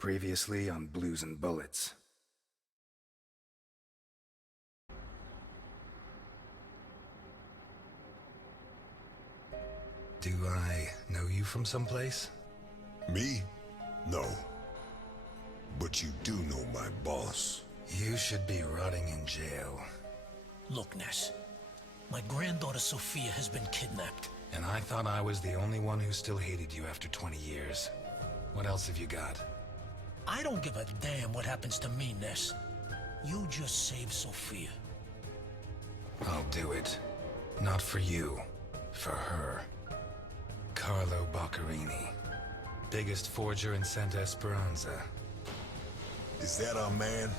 Previously on Blues and Bullets. Do I know you from someplace? Me? No. But you do know my boss. You should be rotting in jail. Look, Ness. My granddaughter Sophia has been kidnapped. And I thought I was the only one who still hated you after 20 years. What else have you got? I don't give a damn what happens to me, Ness. You just save Sophia. I'll do it. Not for you. For her. Carlo Boccarini. Biggest forger in Santa Esperanza. Is that our man?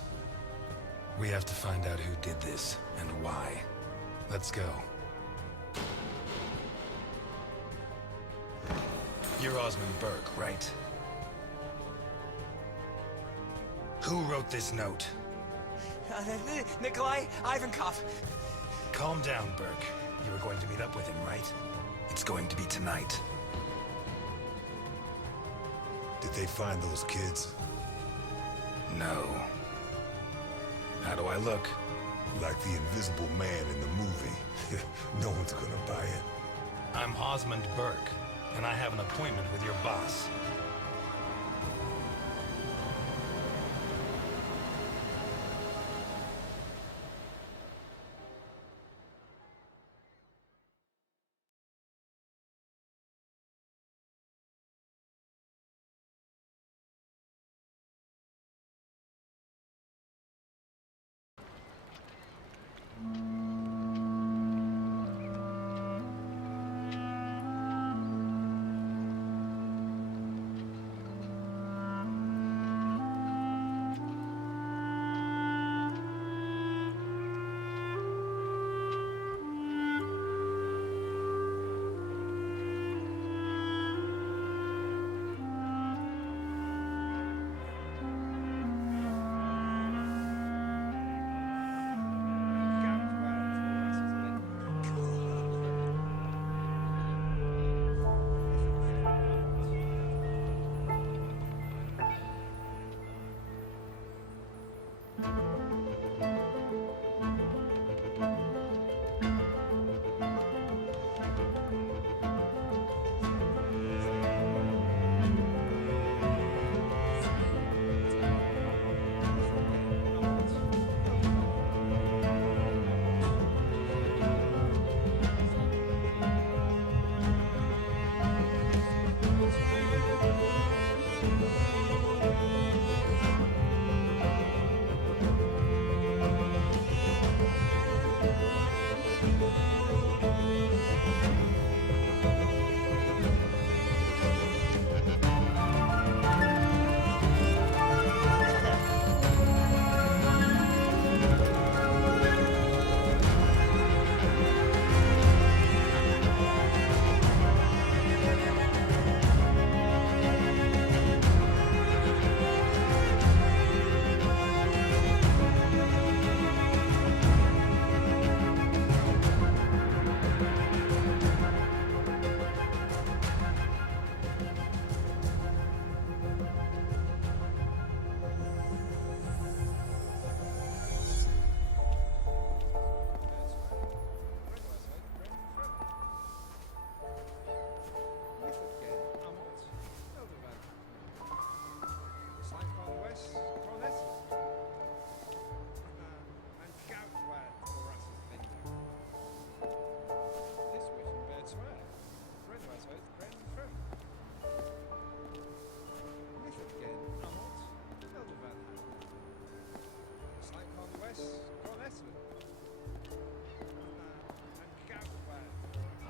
We have to find out who did this, and why. Let's go. You're Osmond Burke, right? Who wrote this note? Nikolai Ivankov. Calm down, Burke. You were going to meet up with him, right? It's going to be tonight. Did they find those kids? No. How do I look? Like the Invisible Man in the movie. No one's gonna buy it. I'm Osmond Burke, and I have an appointment with your boss.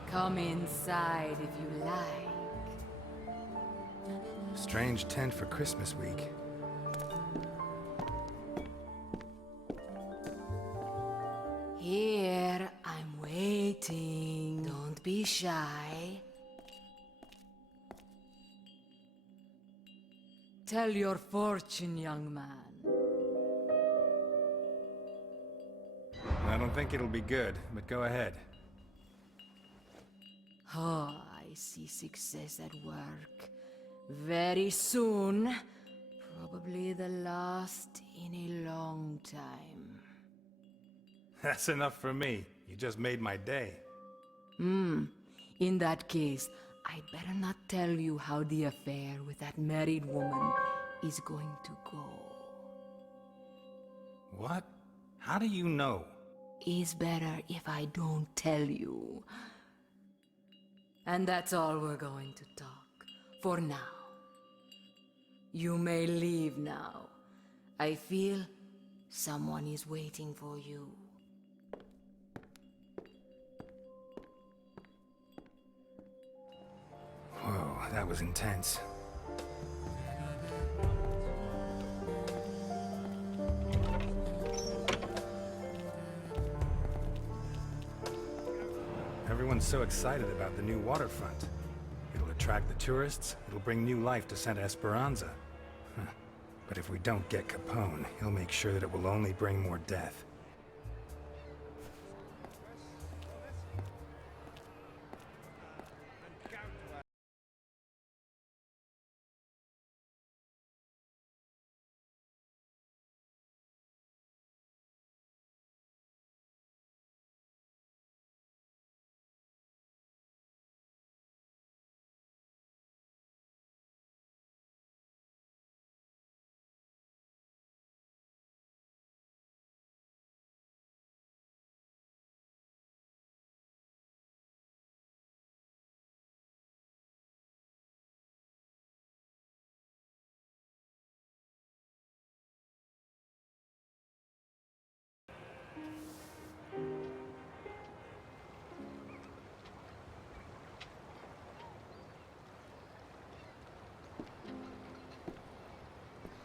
Come inside if you like. Strange tent for Christmas week. Here, I'm waiting. Don't be shy. Tell your fortune, young man. I don't think it'll be good, but go ahead. Oh, I see success at work. Very soon. Probably the last in a long time. That's enough for me. You just made my day. In that case, I'd better not tell you how the affair with that married woman is going to go. What? How do you know? Is better if I don't tell you. And that's all we're going to talk for now. You may leave now. I feel someone is waiting for you. Whoa, that was intense. Everyone's so excited about the new waterfront. It'll attract the tourists, it'll bring new life to Santa Esperanza. But if we don't get Capone, he'll make sure that it will only bring more death.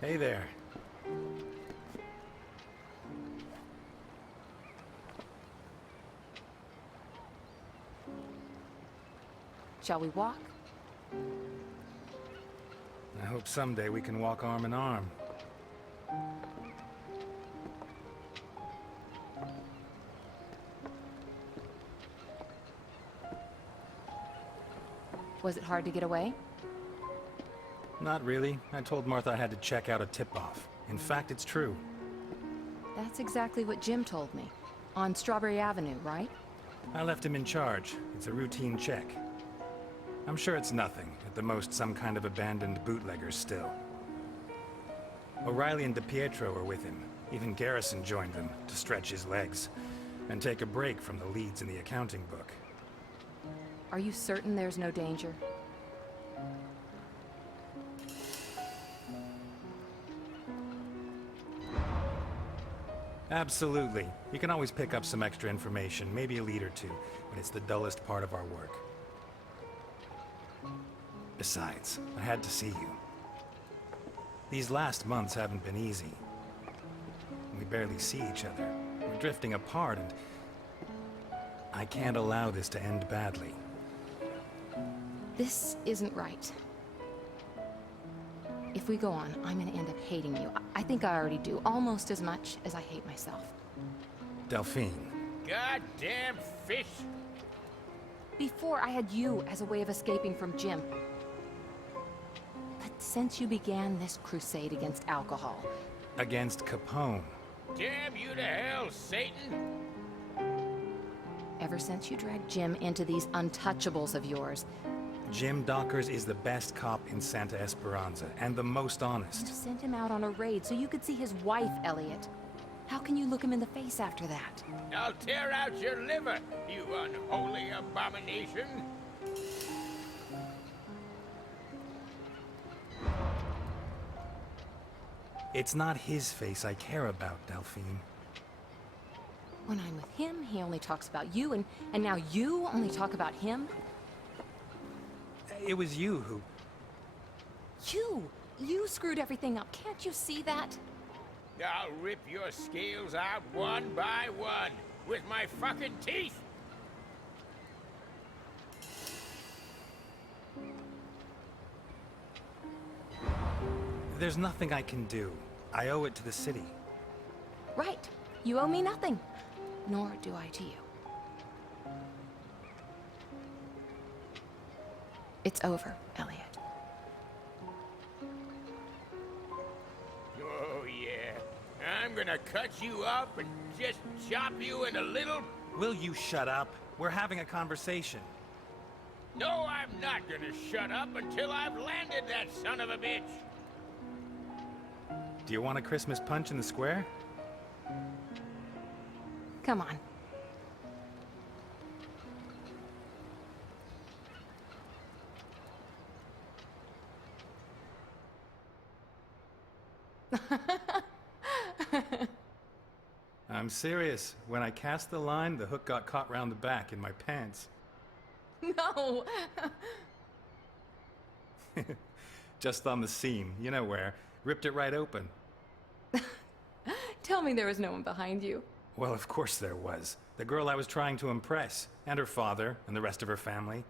Hey there. Shall we walk? I hope someday we can walk arm in arm. Was it hard to get away? Not really. I told Martha I had to check out a tip-off. In fact, it's true. That's exactly what Jim told me. On Strawberry Avenue, right? I left him in charge. It's a routine check. I'm sure it's nothing. At the most, some kind of abandoned bootleggers still. O'Reilly and DePietro were with him. Even Garrison joined them to stretch his legs and take a break from the leads in the accounting book. Are you certain there's no danger? Absolutely. You can always pick up some extra information, maybe a lead or two, but it's the dullest part of our work. Besides, I had to see you. These last months haven't been easy. We barely see each other. We're drifting apart, and I can't allow this to end badly. This isn't right. If we go on, I'm gonna end up hating you. I think I already do, almost as much as I hate myself. Delphine. Goddamn fish! Before, I had you as a way of escaping from Jim. But since you began this crusade against alcohol... Against Capone. Damn you to hell, Satan! Ever since you dragged Jim into these untouchables of yours... Jim Dockers is the best cop in Santa Esperanza, and the most You honest. sent him out on a raid so you could see his wife, Elliot. How can you look him in the face after that? I'll tear out your liver, you unholy abomination! It's not his face I care about, Delphine. When I'm with him, he only talks about you, and now you only talk about him? It was you who... You screwed everything up. Can't you see that? I'll rip your scales out one by one, with my fucking teeth! There's nothing I can do. I owe it to the city. Right. You owe me nothing. Nor do I to you. It's over, Elliot. gonna cut you up and just chop you into little... Will you shut up? We're having a conversation. No, I'm not gonna shut up until I've landed that son of a bitch. Do you want a Christmas punch in the square? Come on. I'm serious. When I cast the line, the hook got caught round the back in my pants. No! Just on the seam, you know where. Ripped it right open. Tell me there was no one behind you. Well, of course there was. The girl I was trying to impress, and her father, and the rest of her family.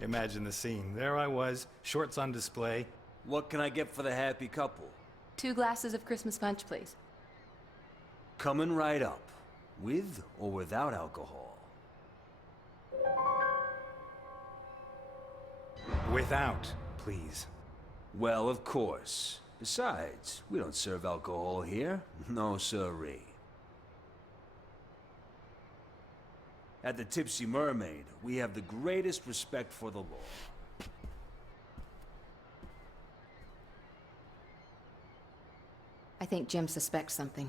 Imagine the scene. There I was, shorts on display. What can I get for the happy couple? 2 glasses of Christmas punch, please. Coming right up. With or without alcohol? Without, please. Well, of course. Besides, we don't serve alcohol here. No siree. At the Tipsy Mermaid, we have the greatest respect for the law. I think Jim suspects something.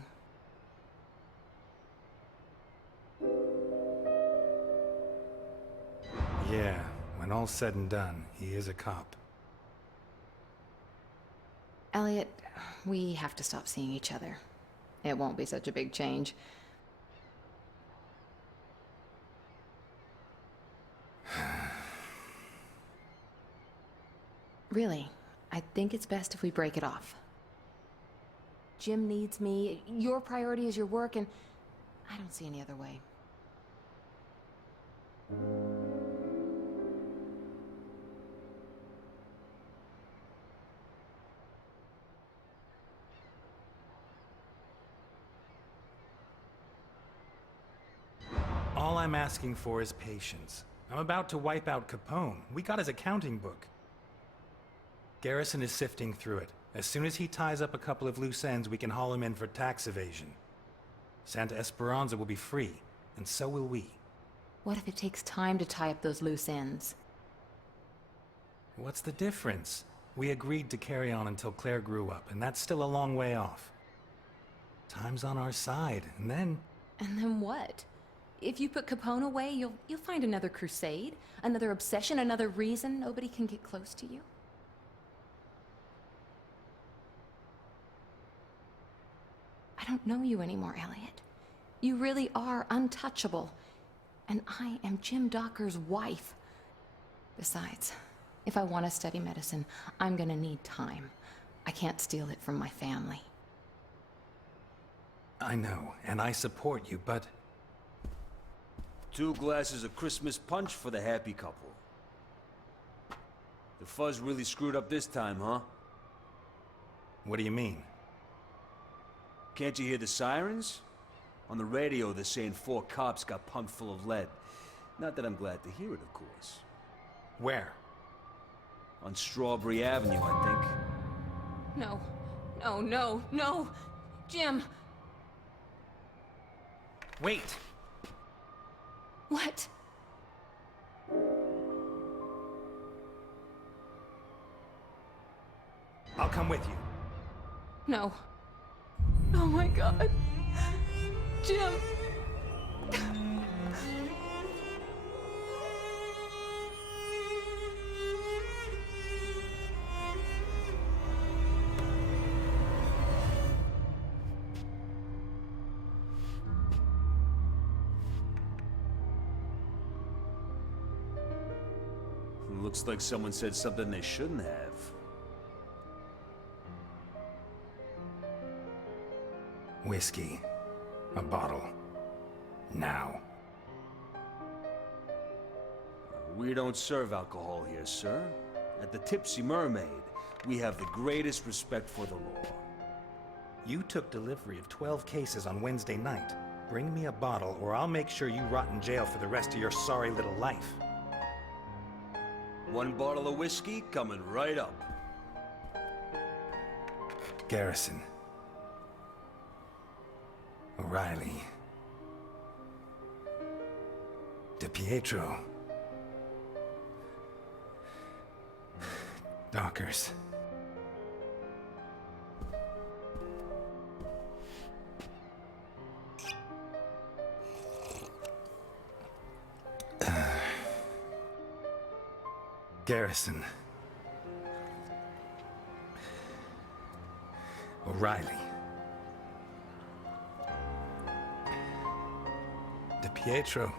Yeah, when all's said and done, he is a cop. Elliot, we have to stop seeing each other. It won't be such a big change. Really, I think it's best if we break it off. Jim needs me, your priority is your work, and I don't see any other way. All I'm asking for is patience. I'm about to wipe out Capone. We got his accounting book. Garrison is sifting through it. As soon as he ties up a couple of loose ends, we can haul him in for tax evasion. Santa Esperanza will be free, and so will we. What if it takes time to tie up those loose ends? What's the difference? We agreed to carry on until Claire grew up, and that's still a long way off. Time's on our side, and then... And then what? If you put Capone away, you'll find another crusade, another obsession, another reason nobody can get close to you. I don't know you anymore, Elliot. You really are untouchable. And I am Jim Docker's wife. Besides, if I want to study medicine, I'm gonna need time. I can't steal it from my family. I know, and I support you, but... 2 glasses of Christmas punch for the happy couple. The fuzz really screwed up this time, huh? What do you mean? Can't you hear the sirens? On the radio, they're saying 4 cops got pumped full of lead. Not that I'm glad to hear it, of course. Where? On Strawberry Avenue, I think. No, no, no, no! Jim! Wait! What? I'll come with you. No. Oh my God. Jim! Looks like someone said something they shouldn't have. Whiskey. A bottle. Now. We don't serve alcohol here, sir. At the Tipsy Mermaid, we have the greatest respect for the law. You took delivery of 12 cases on Wednesday night. Bring me a bottle, or I'll make sure you rot in jail for the rest of your sorry little life. 1 bottle of whiskey coming right up. Garrison. O'Reilly. DiPietro. Dockers. Garrison. O'Reilly. DiPietro.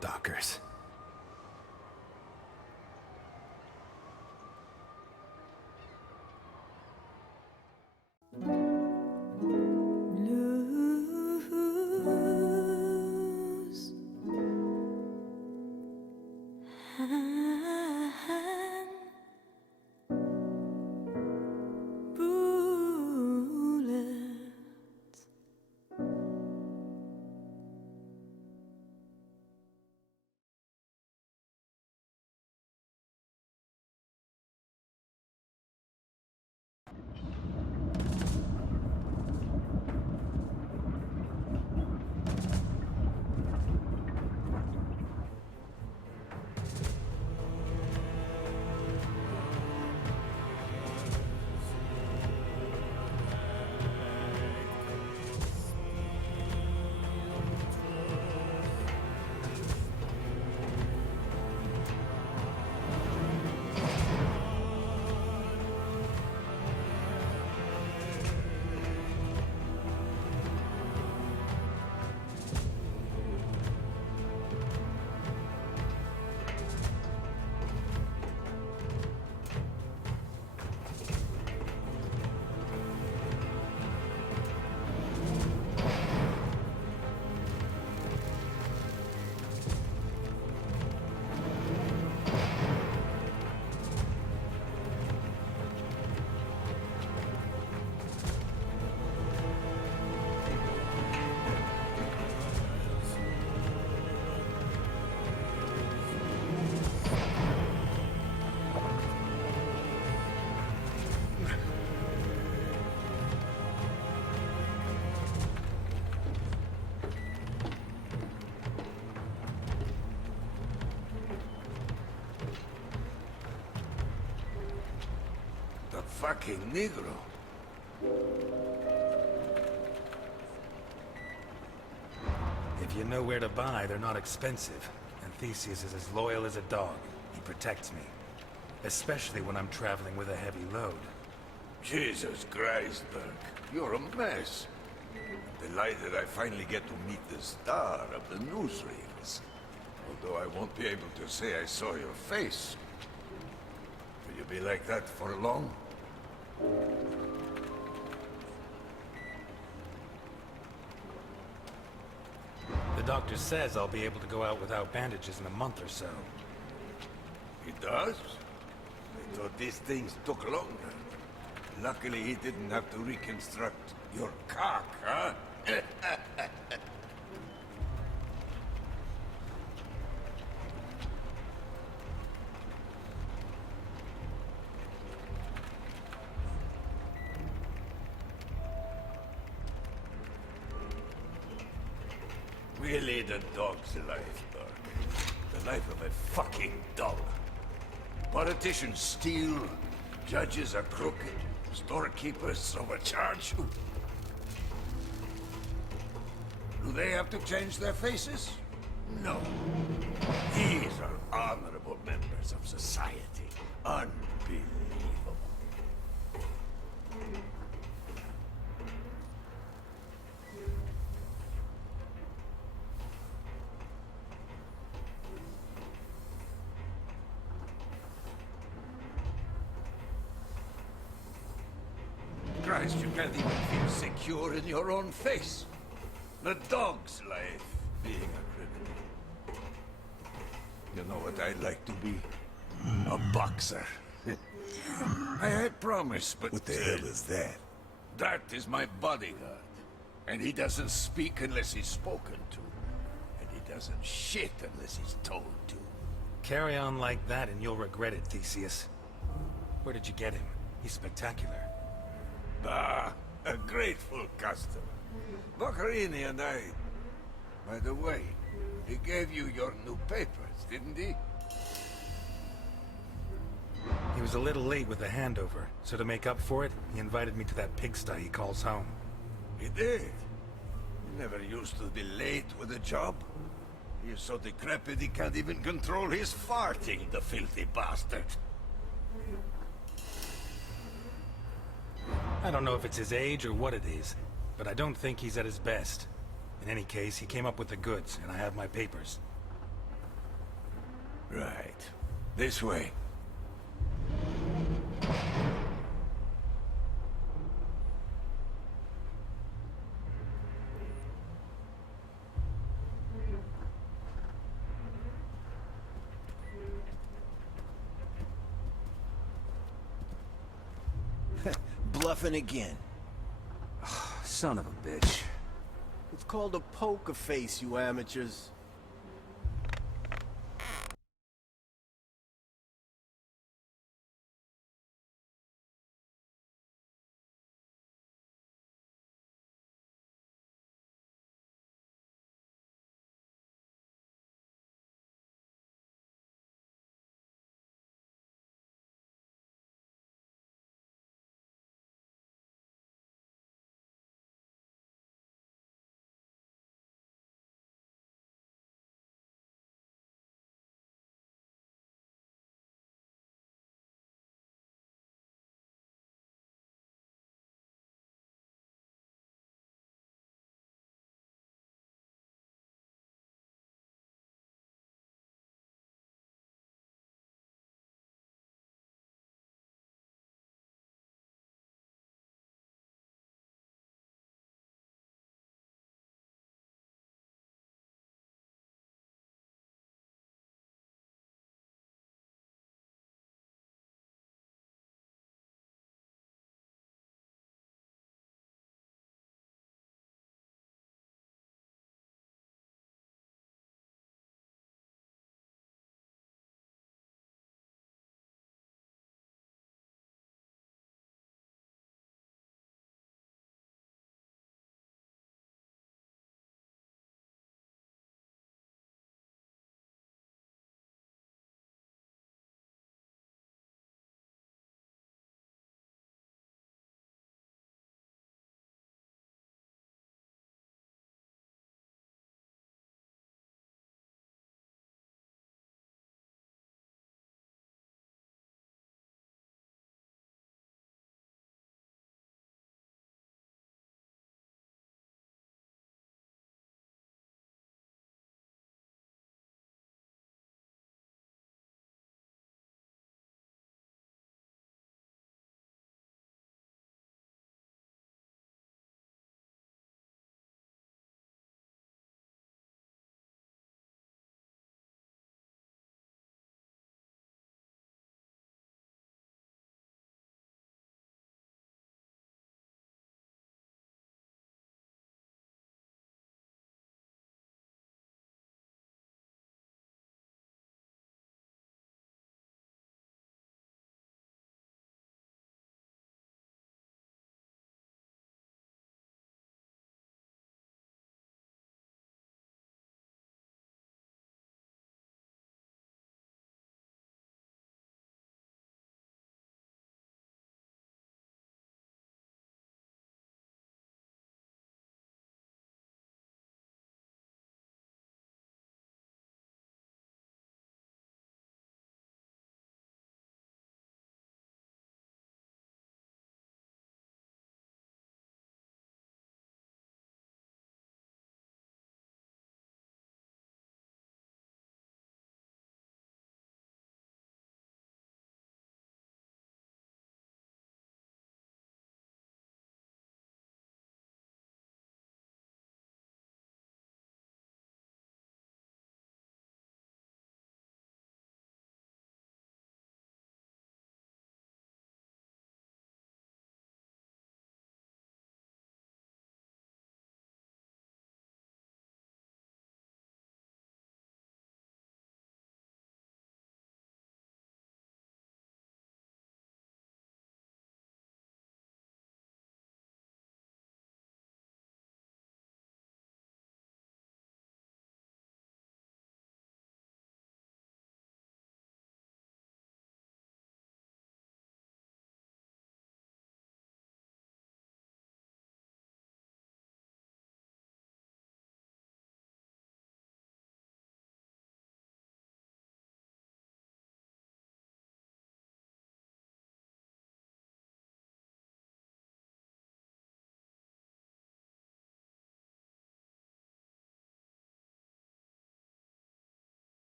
Dockers. Lose hand bullets. Fucking negro. If you know where to buy, they're not expensive. And Theseus is as loyal as a dog. He protects me. Especially when I'm traveling with a heavy load. Jesus Christ, Burke. You're a mess. I'm delighted I finally get to meet the star of the newsreels. Although I won't be able to say I saw your face. Will you be like that for long? The doctor says I'll be able to go out without bandages in a month or so. He does? I thought these things took longer. Luckily he didn't have to reconstruct your cock, huh? Really the dog's life, Burke. The life of a fucking dog. Politicians steal, judges are crooked, storekeepers overcharge. Do they have to change their faces? No. These are honorable members of society. Unbelievable. Christ, you can't even feel secure in your own face. The dog's life, being a criminal. You know what I'd like to be? A boxer. I promise, but... What the hell is that? That is my bodyguard. And he doesn't speak unless he's spoken to. And he doesn't shit unless he's told to. Carry on like that and you'll regret it, Theseus. Where did you get him? He's spectacular. Bah, a grateful customer. Boccherini and I... By the way, he gave you your new papers, didn't he? He was a little late with the handover, so to make up for it, he invited me to that pigsty he calls home. He did. He never used to be late with a job. He is so decrepit he can't even control his farting, the filthy bastard. I don't know if it's his age or what it is, but I don't think he's at his best. In any case, he came up with the goods, and I have my papers. Right. This way. Bluffing again. Son of a bitch. It's called a poker face, you amateurs.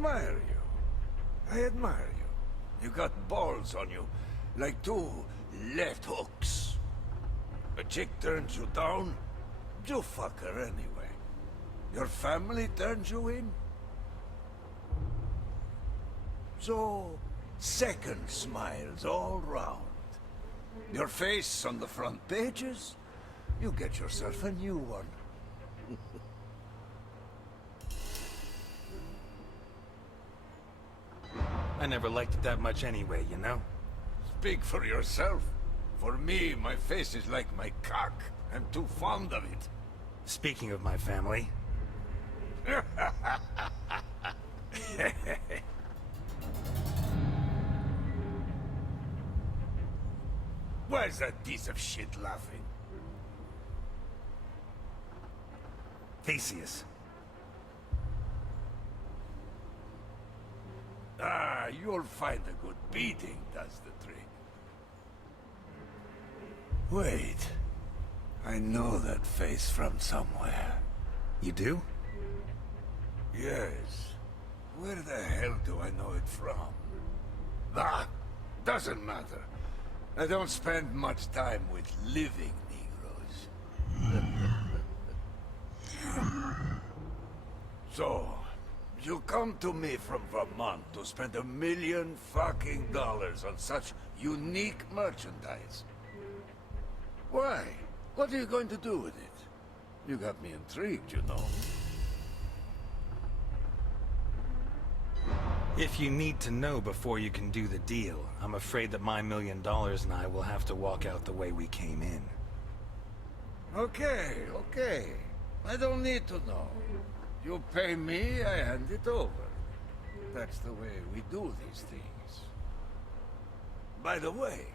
admire you. I admire you. You got balls on you, like two left hooks. A chick turns you down, you fuck her anyway. Your family turns you in. So, second smiles all round. Your face on the front pages, you get yourself a new one. I never liked it that much anyway, you know? Speak for yourself. For me, my face is like my cock. I'm too fond of it. Speaking of my family... Why is that piece of shit laughing? Theseus. Ah, you'll find a good beating does the trick. Wait. I know that face from somewhere. You do? Yes. Where the hell do I know it from? Ah, doesn't matter. I don't spend much time with living Negroes. So, you come to me from Vermont to spend $1 million fucking dollars on such unique merchandise. Why? What are you going to do with it? You got me intrigued, you know. If you need to know before you can do the deal, I'm afraid that my $1 million and I will have to walk out the way we came in. Okay, okay. I don't need to know. You pay me, I hand it over. That's the way we do these things. By the way...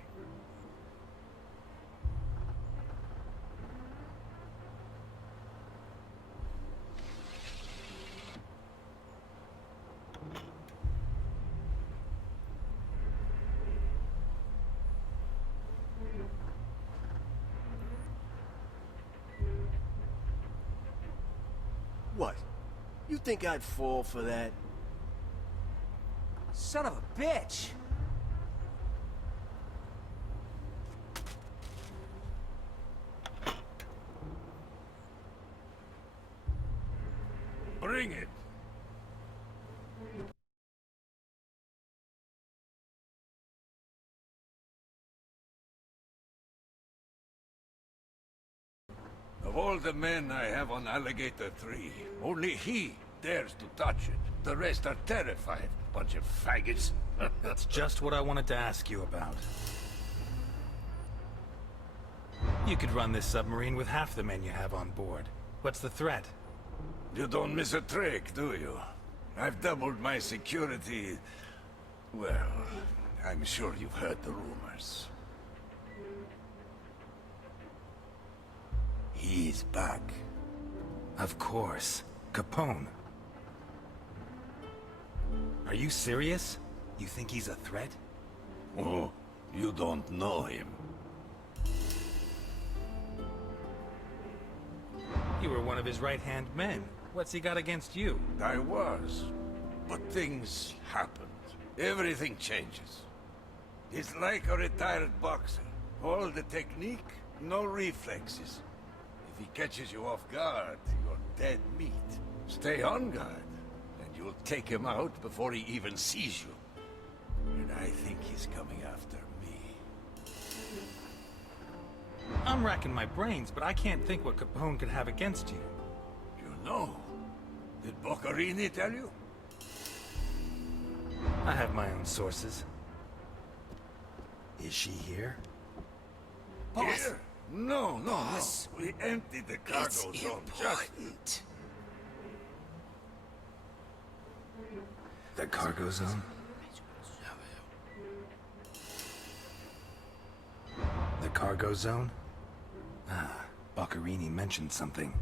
What? You think I'd fall for that? Son of a bitch! Bring it. Of all the men I have on Alligator 3, only he dares to touch it. The rest are terrified. Bunch of faggots. That's just what I wanted to ask you about. You could run this submarine with half the men you have on board. What's the threat? You don't miss a trick, do you? I've doubled my security. Well, I'm sure you've heard the rumors. He's back. Of course. Capone. Are you serious? You think he's a threat? Oh, you don't know him. You were one of his right-hand men. What's he got against you? I was. But things happened. Everything changes. He's like a retired boxer. All the technique, no reflexes. If he catches you off guard, you're dead meat. Stay on guard, and you'll take him out before he even sees you. And I think he's coming after me. I'm racking my brains, but I can't think what Capone could have against you. You know? Did Boccarini tell you? I have my own sources. Is she here? Here? No, no, no. We emptied the cargo zone just... The cargo zone? The cargo zone? Ah, Boccarini mentioned something.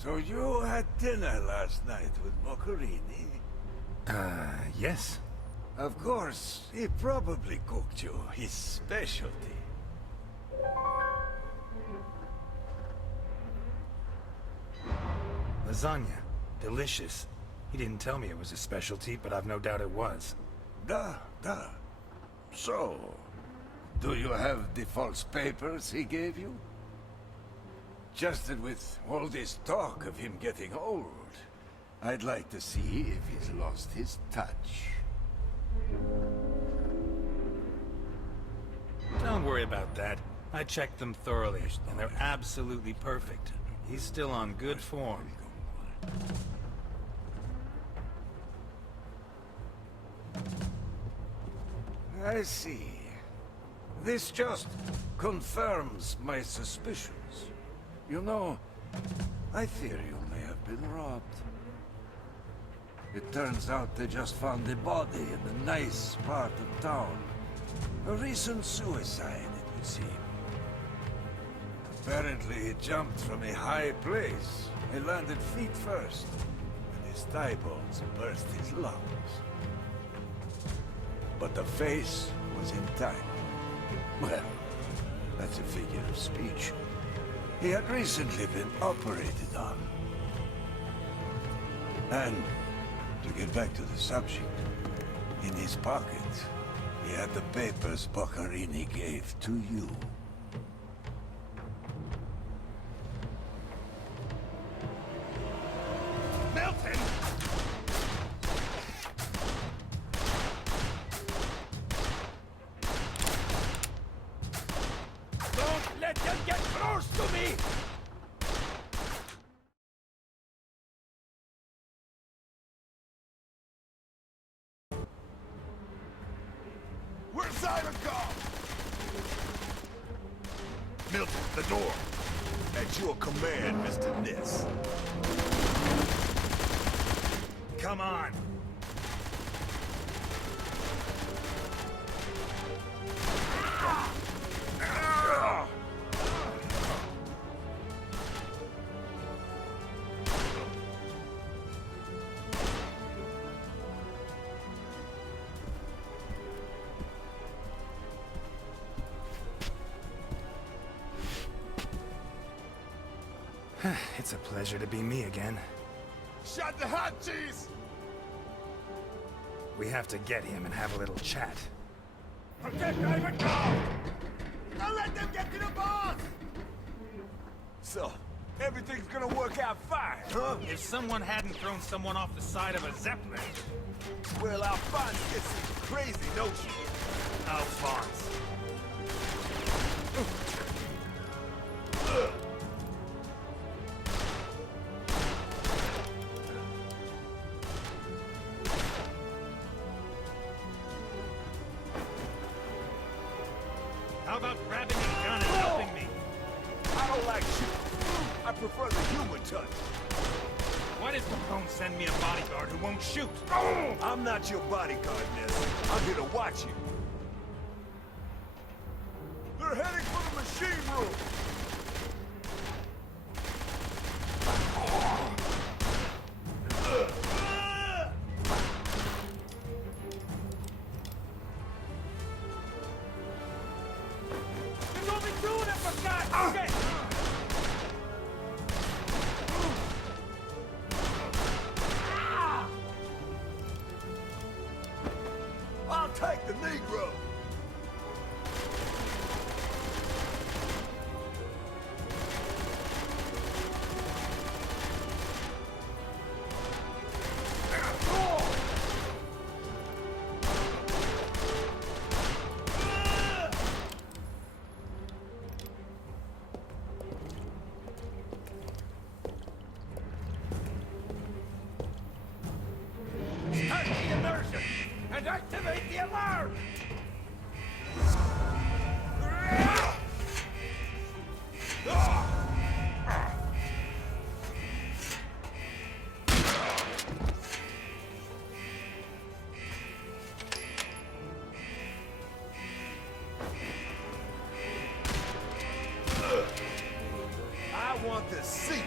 So you had dinner last night with Boccarini? Yes. Of course, he probably cooked you his specialty. Lasagna. Delicious. He didn't tell me it was his specialty, but I've no doubt it was. Da. So, do you have the false papers he gave you? Just that with all this talk of him getting old, I'd like to see if he's lost his touch. Don't worry about that. I checked them thoroughly, and they're absolutely perfect. He's still on good form. I see. This just confirms my suspicions. You know, I fear you may have been robbed. It turns out they just found a body in a nice part of town. A recent suicide, it would seem. Apparently he jumped from a high place. He landed feet first, and his thigh bones burst his lungs. But the face was intact. Well, that's a figure of speech. He had recently been operated on. And, to get back to the subject, in his pocket, he had the papers Boccarini gave to you. Milton! Don't let them get close to me! Where's Simon gone? Milton, the door. At your command, Mr. Ness. Come on! It's a pleasure to be me again. Shut the hot cheese! We have to get him and have a little chat. Protect Ivan Cobb! Don't let them get to the boss! So, everything's gonna work out fine, huh? If someone hadn't thrown someone off the side of a Zeppelin... Well, Alphonse gets crazy, don't you? Alphonse. How about grabbing a gun and helping me? I don't like shooting. I prefer the human touch. Why does Capone send me a bodyguard who won't shoot? I'm not your bodyguard, Ness. I'm here to watch you. They're heading for the machine room. There's only two of them, for God's sake! I'll take the Negro. Start the immersion and activate the alarm! I want the secret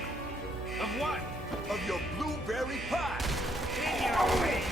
Of what? of your blueberry pie. In your face!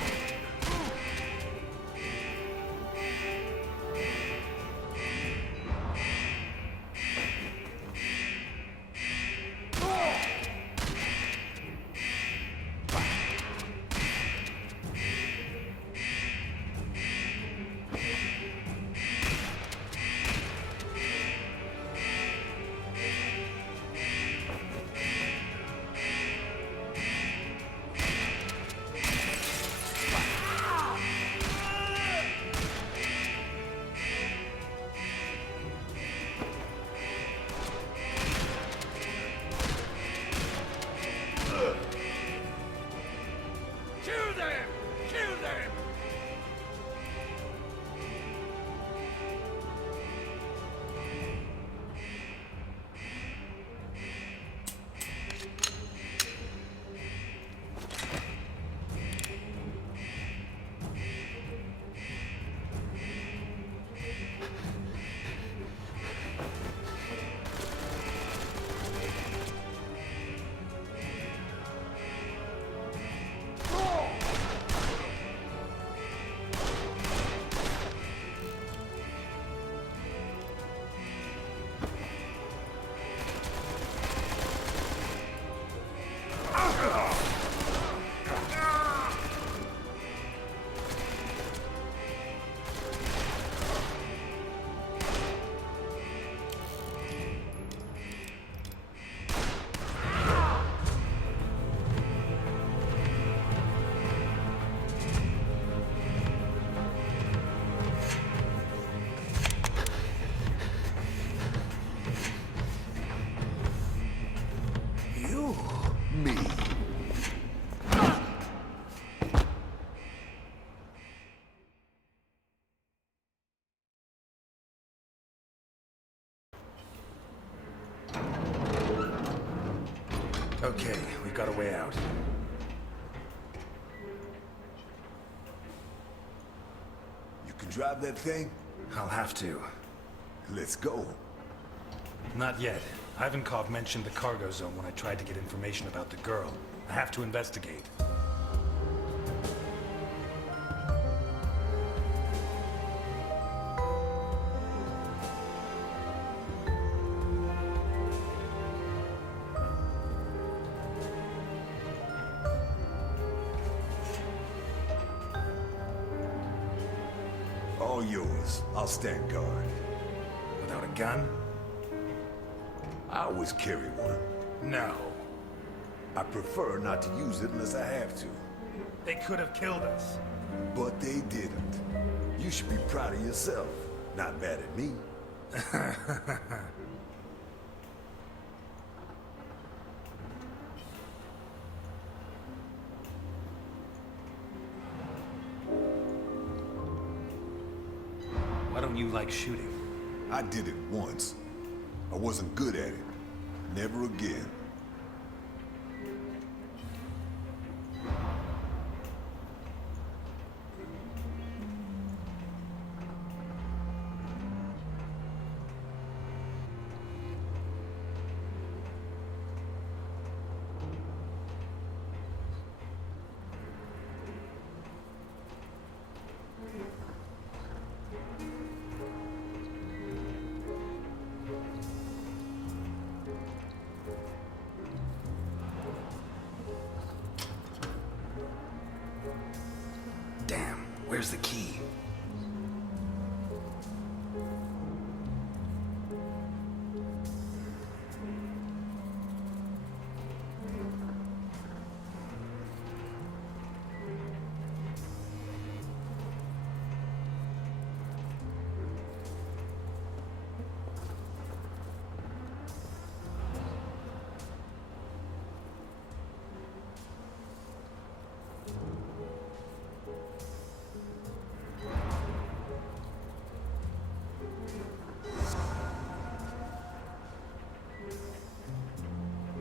Okay, we've got a way out. You can drive that thing? I'll have to. Let's go. Not yet. Ivankov mentioned the cargo zone when I tried to get information about the girl. I have to investigate. All yours. I'll stand guard. Without a gun? I always carry one. No. I prefer not to use it unless I have to. They could have killed us. But they didn't. You should be proud of yourself. Not bad at me. Why don't you like shooting? I did it once. I wasn't good at it. Never again. Damn, where's the key?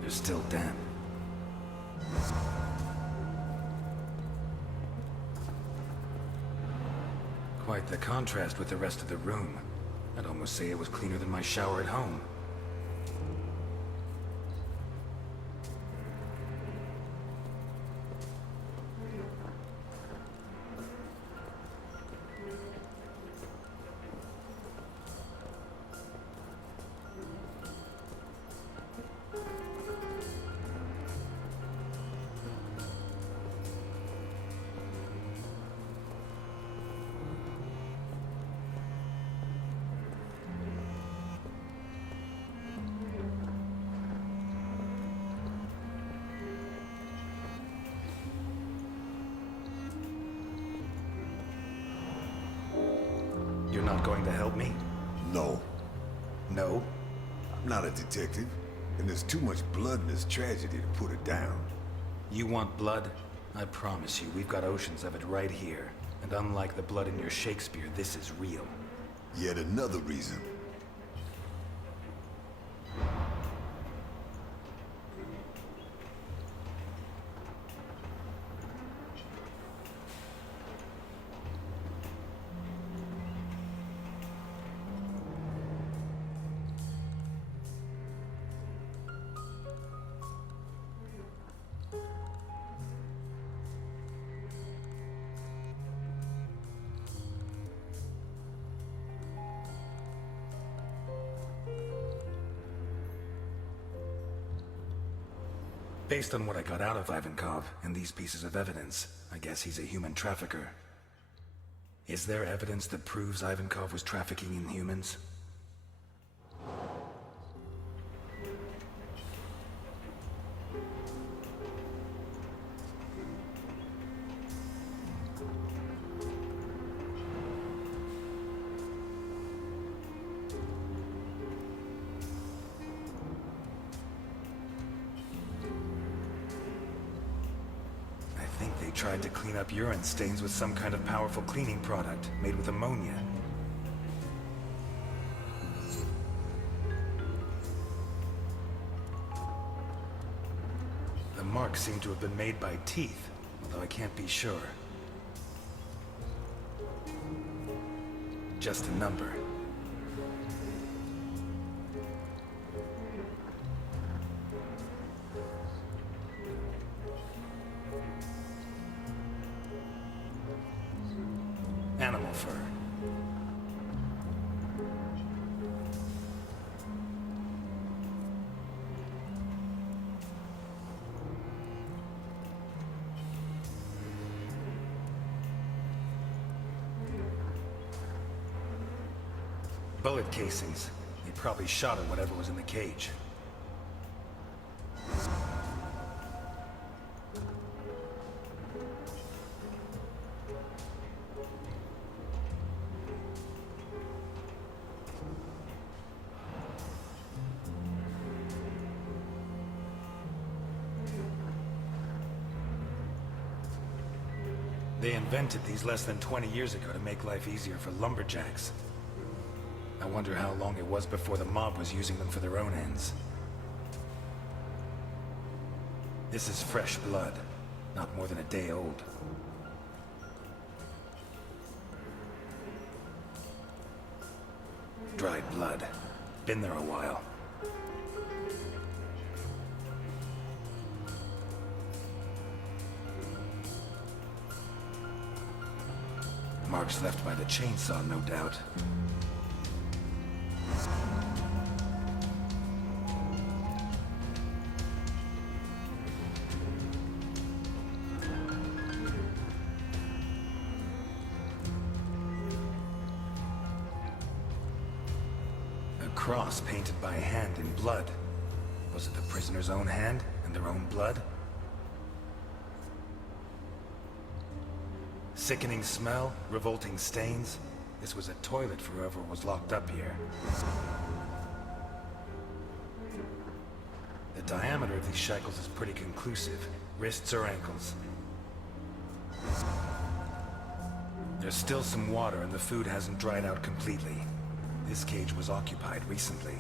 They're still damp. Quite the contrast with the rest of the room. I'd almost say it was cleaner than my shower at home. You're not going to help me? No. No? I'm not a detective. And there's too much blood in this tragedy to put it down. You want blood? I promise you, we've got oceans of it right here. And unlike the blood in your Shakespeare, this is real. Yet another reason. Based on what I got out of Ivankov and these pieces of evidence, I guess he's a human trafficker. Is there evidence that proves Ivankov was trafficking in humans? Tried to clean up urine stains with some kind of powerful cleaning product made with ammonia. marks seem to have been made by teeth, although I can't be sure. Just a number. Animal fur. Bullet casings. They probably shot at whatever was in the cage. They invented these less than 20 years ago to make life easier for lumberjacks. I wonder how long it was before the mob was using them for their own ends. This is fresh blood, not more than a day old. Dried blood. Been there a while. Marks left by the chainsaw, no doubt. A cross painted by hand in blood. Was it the prisoner's own hand and their own blood? Sickening smell, revolting stains. This was a toilet for whoever was locked up here. The diameter of these shackles is pretty conclusive. Wrists or ankles. There's still some water and the food hasn't dried out completely. This cage was occupied recently.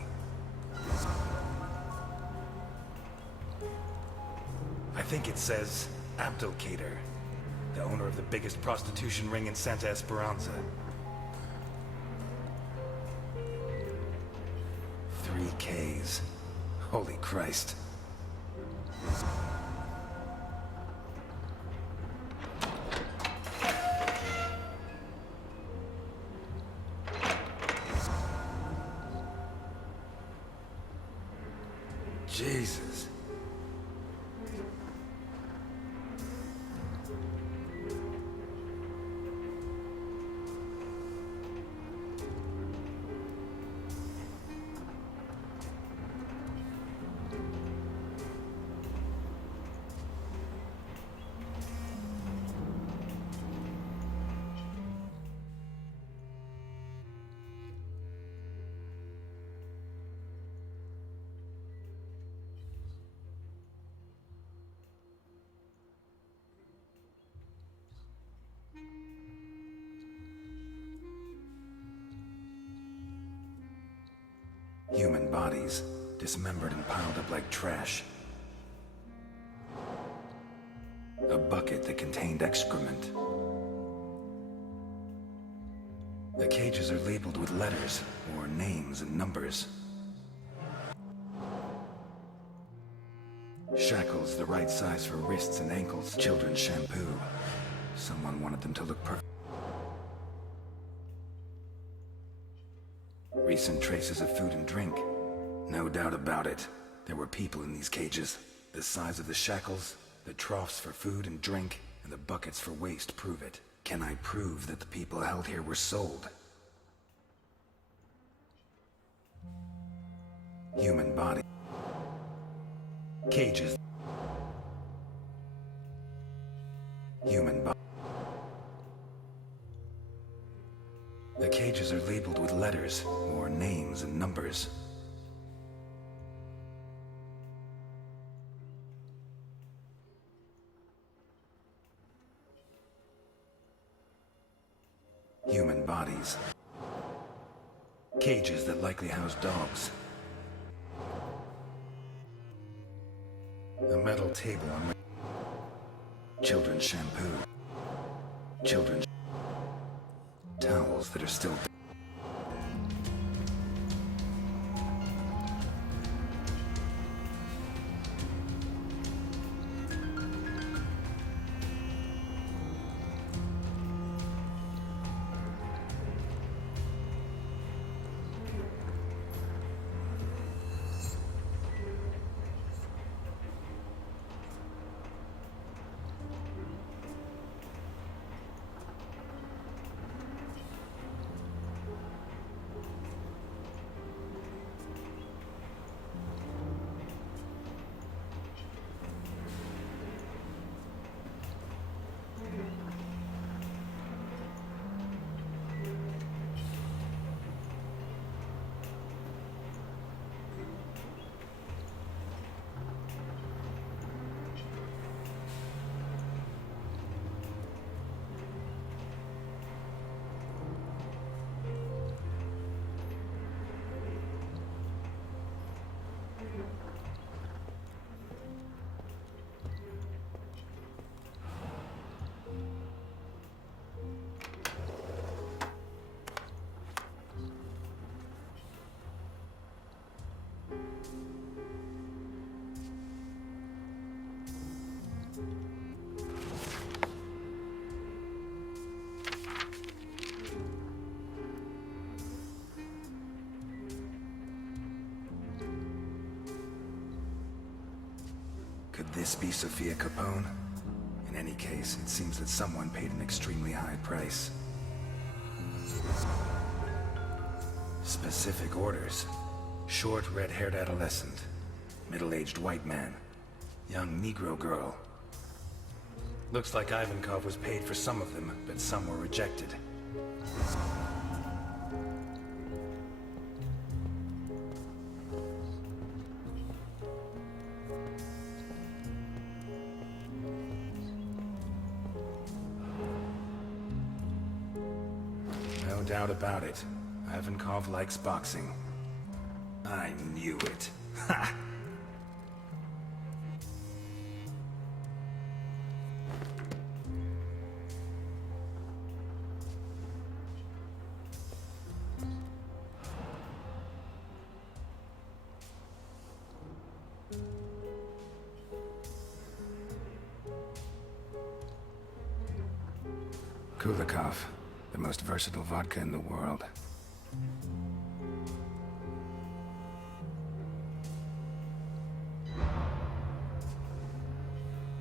I think it says Abdelkader, the owner of the biggest prostitution ring in Santa Esperanza. 3 Ks. Holy Christ. Jesus. Human bodies, dismembered and piled up like trash. A bucket that contained excrement. The cages are labeled with letters, or names and numbers. Shackles the right size for wrists and ankles. Children's shampoo. Someone wanted them to look perfect. Recent traces of food and drink. No doubt about it. There were people in these cages. The size of the shackles, the troughs for food and drink, and the buckets for waste prove it. Can I prove that the people held here were sold? Human body. Cages. Human body. The cages are labeled with letters, or names and numbers. Human bodies. Cages that likely house dogs. A metal table on which children's shampoo, children's towels that are still. Could this be Sophia Capone? In any case, it seems that someone paid an extremely high price. Specific orders. Short, red-haired adolescent. Middle-aged white man. Young Negro girl. Looks like Ivankov was paid for some of them, but some were rejected. No doubt about it. Ivankov likes boxing. I knew it. Ha! Kulikov, the most versatile vodka in the world.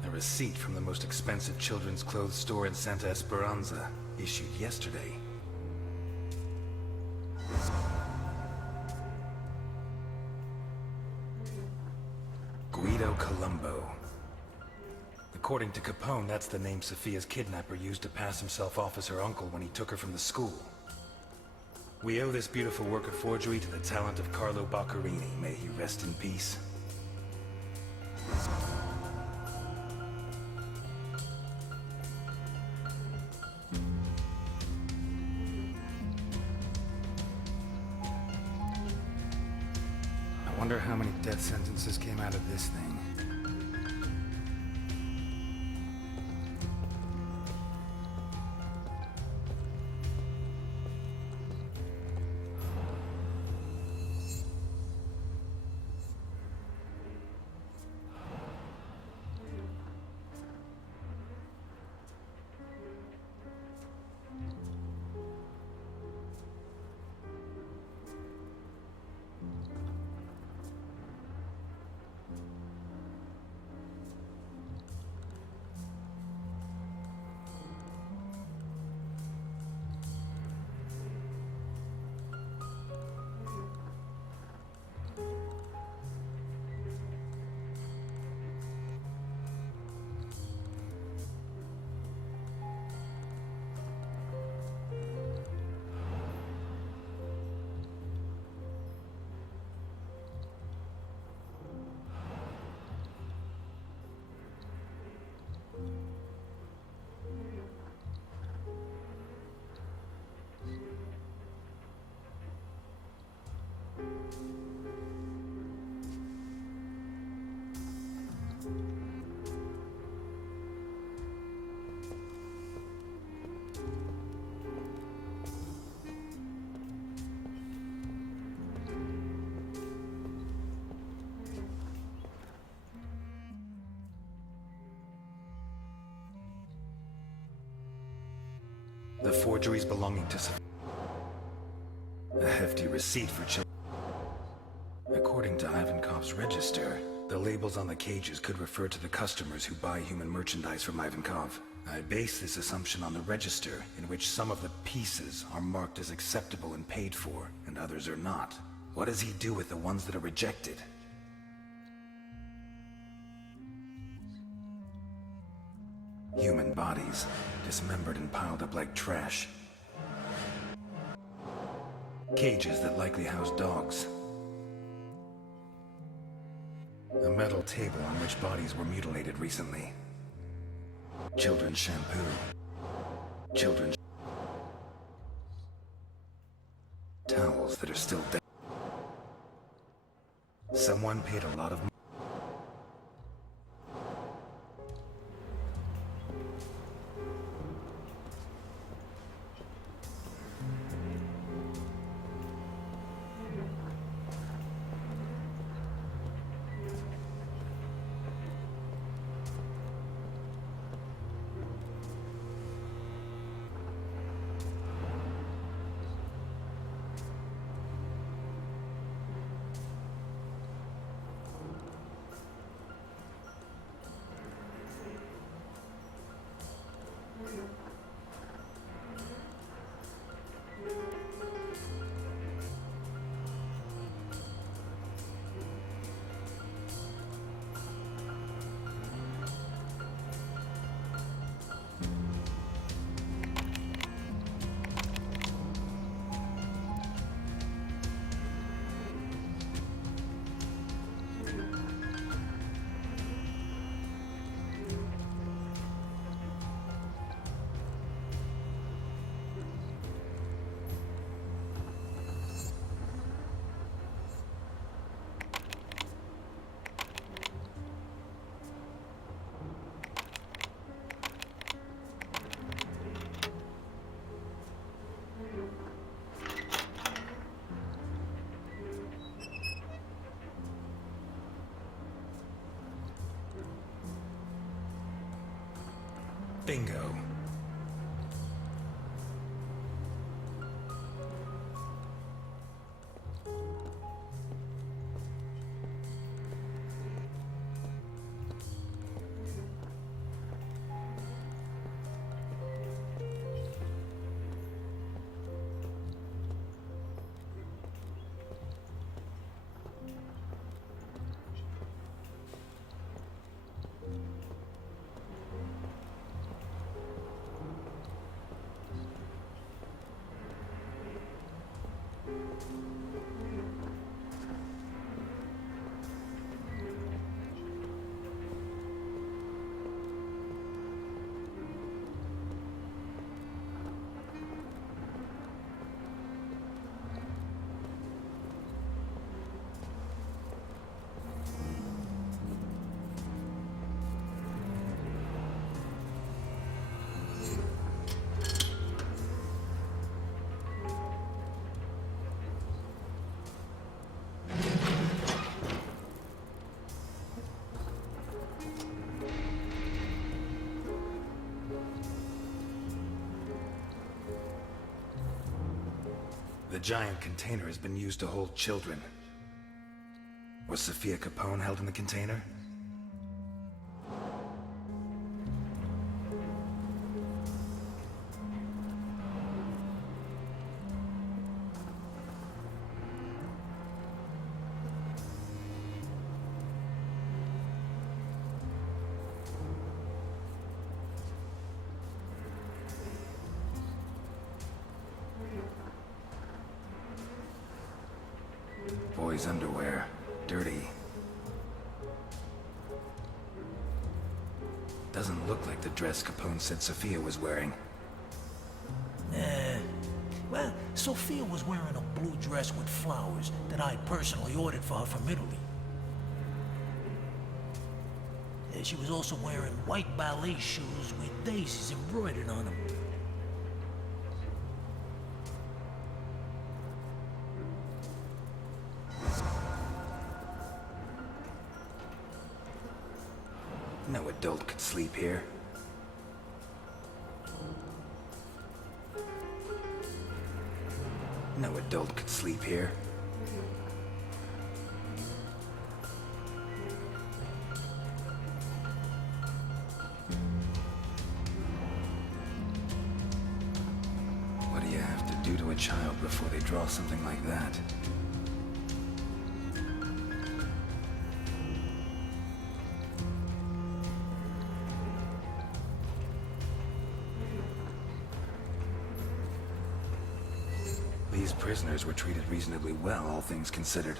A receipt from the most expensive children's clothes store in Santa Esperanza, issued yesterday. Guido Colombo. According to Capone, that's the name Sophia's kidnapper used to pass himself off as her uncle when he took her from the school. We owe this beautiful work of forgery to the talent of Carlo Boccherini. May he rest in peace. I wonder how many death sentences came out of this thing. forgeries belonging to Sophia. A hefty receipt for children. According to Ivankov's register, the labels on the cages could refer to the customers who buy human merchandise from Ivankov. I base this assumption on the register, in which some of the pieces are marked as acceptable and paid for, and others are not. What does he do with the ones that are rejected? Human bodies, dismembered and piled up like trash. Cages that likely house dogs. A metal table on which bodies were mutilated recently. Children's shampoo. Children's towels that are still dead. Someone paid a lot of money. Bingo. The giant container has been used to hold children. Was Sophia Capone held in the container? Boy's underwear. Dirty. Doesn't look like the dress Capone said Sophia was wearing. Well, Sophia was wearing a blue dress with flowers that I personally ordered for her from Italy. She was also wearing white ballet shoes with daisies embroidered on them. No adult could sleep here. No adult could sleep here. What do you have to do to a child before they draw something like that? These prisoners were treated reasonably well, all things considered.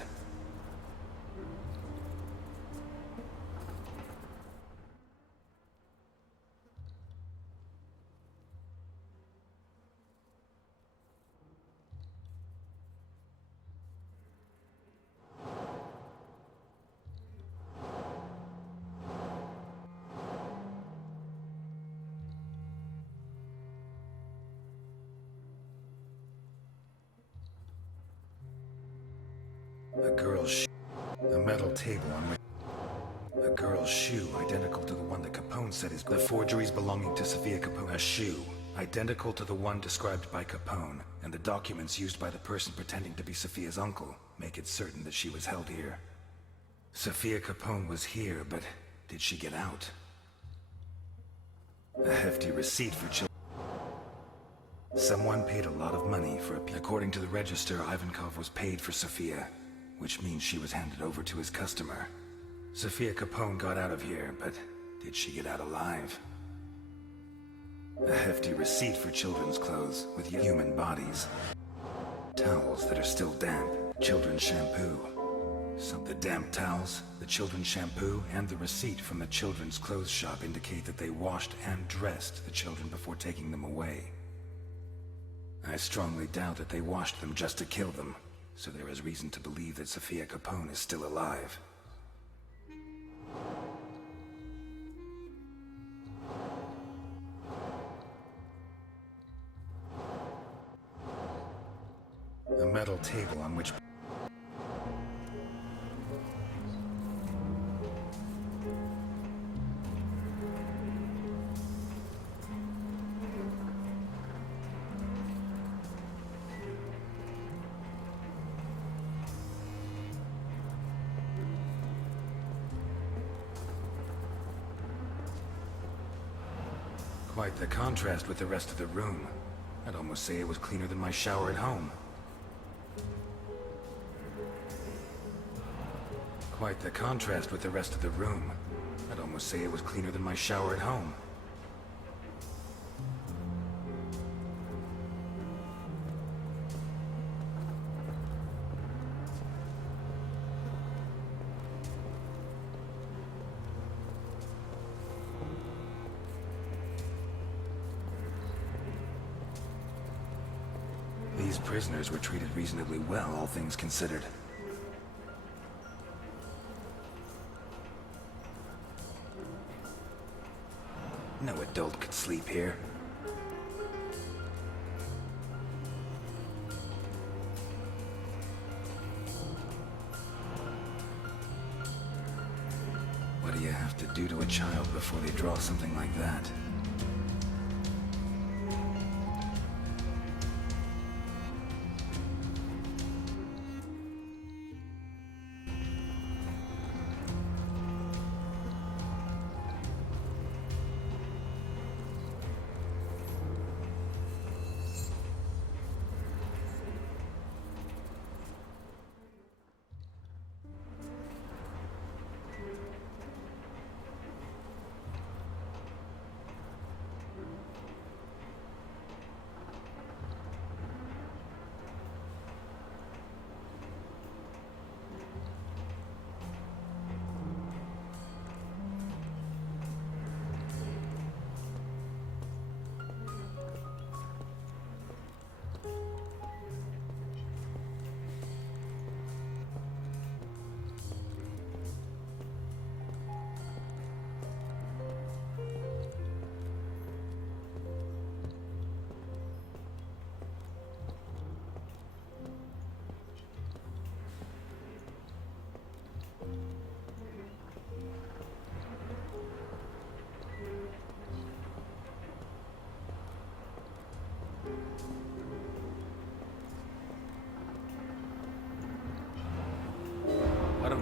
A metal table on which a girl's shoe identical to the one that Capone said is the forgeries belonging to Sophia Capone. A shoe identical to the one described by Capone, and the documents used by the person pretending to be Sophia's uncle make it certain that she was held here. Sophia Capone was here, but did she get out? A hefty receipt for children. Someone paid a lot of money for a... According to the register, Ivankov was paid for Sophia, which means she was handed over to his customer. Sophia Capone got out of here, but did she get out alive? A hefty receipt for children's clothes with human bodies. Towels that are still damp, children's shampoo. The damp towels, the children's shampoo, and the receipt from the children's clothes shop indicate that they washed and dressed the children before taking them away. I strongly doubt that they washed them just to kill them, so there is reason to believe that Sophia Capone is still alive. A metal table on which... Quite the contrast with the rest of the room. I'd almost say it was cleaner than my shower at home. Quite the contrast with the rest of the room. I'd almost say it was cleaner than my shower at home. These prisoners were treated reasonably well, all things considered. No adult could sleep here. What do you have to do to a child before they draw something like that?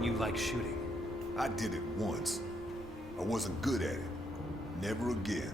saying you like shooting. I did it once. I wasn't good at it. Never again.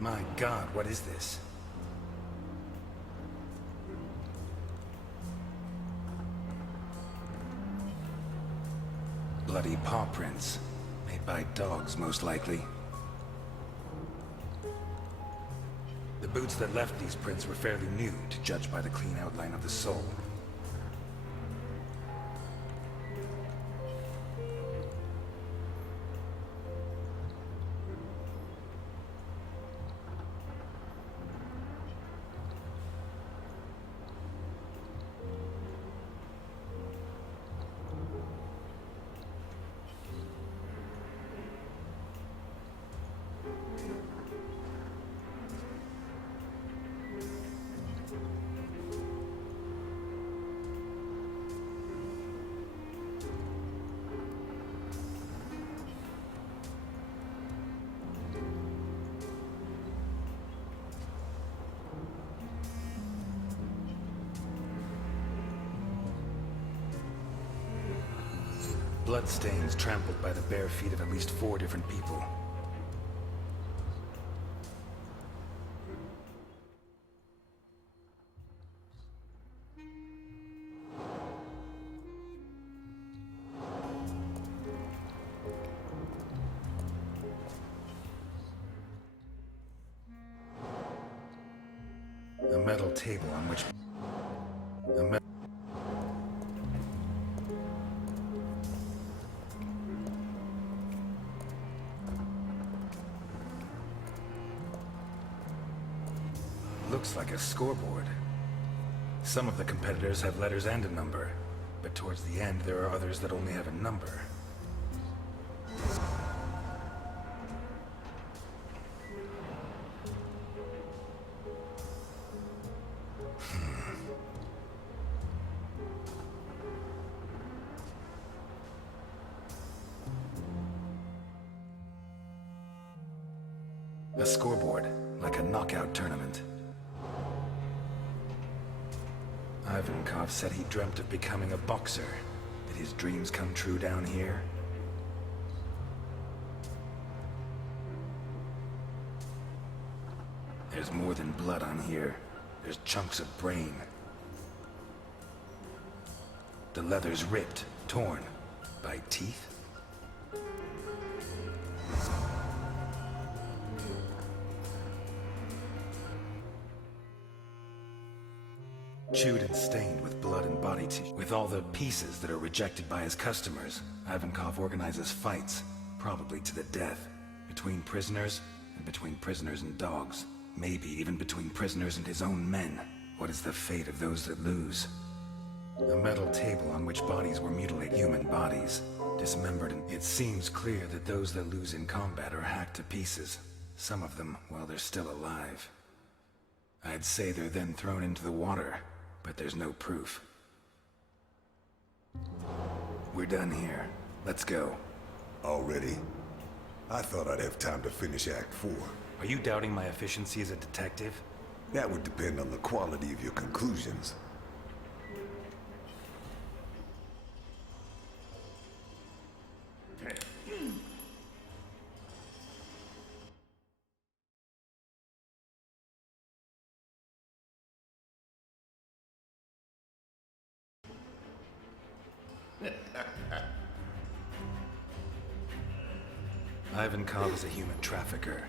My God, what is this? Bloody paw prints. Made by dogs, most likely. The boots that left these prints were fairly new, to judge by the clean outline of the sole. Bloodstains trampled by the bare feet of at least 4 different people. A metal table on which... Looks like a scoreboard. Some of the competitors have letters and a number, but towards the end there are others that only have a number. A scoreboard, like a knockout tournament. Ivankov said he dreamt of becoming a boxer. Did his dreams come true down here? There's more than blood on here. There's chunks of brain. The leather's ripped, torn. By teeth? Chewed and stained with blood and body tissue. With all the pieces that are rejected by his customers, Ivankov organizes fights, probably to the death, between prisoners and between prisoners and dogs. Maybe even between prisoners and his own men. What is the fate of those that lose? A metal table on which bodies were mutilated, human bodies, dismembered, and it seems clear that those that lose in combat are hacked to pieces. Some of them while they're still alive. I'd say they're then thrown into the water, but there's no proof. We're done here. Let's go. Already? I thought I'd have time to finish Act 4. Are you doubting my efficiency as a detective? That would depend on the quality of your conclusions. Ivankov is a human trafficker.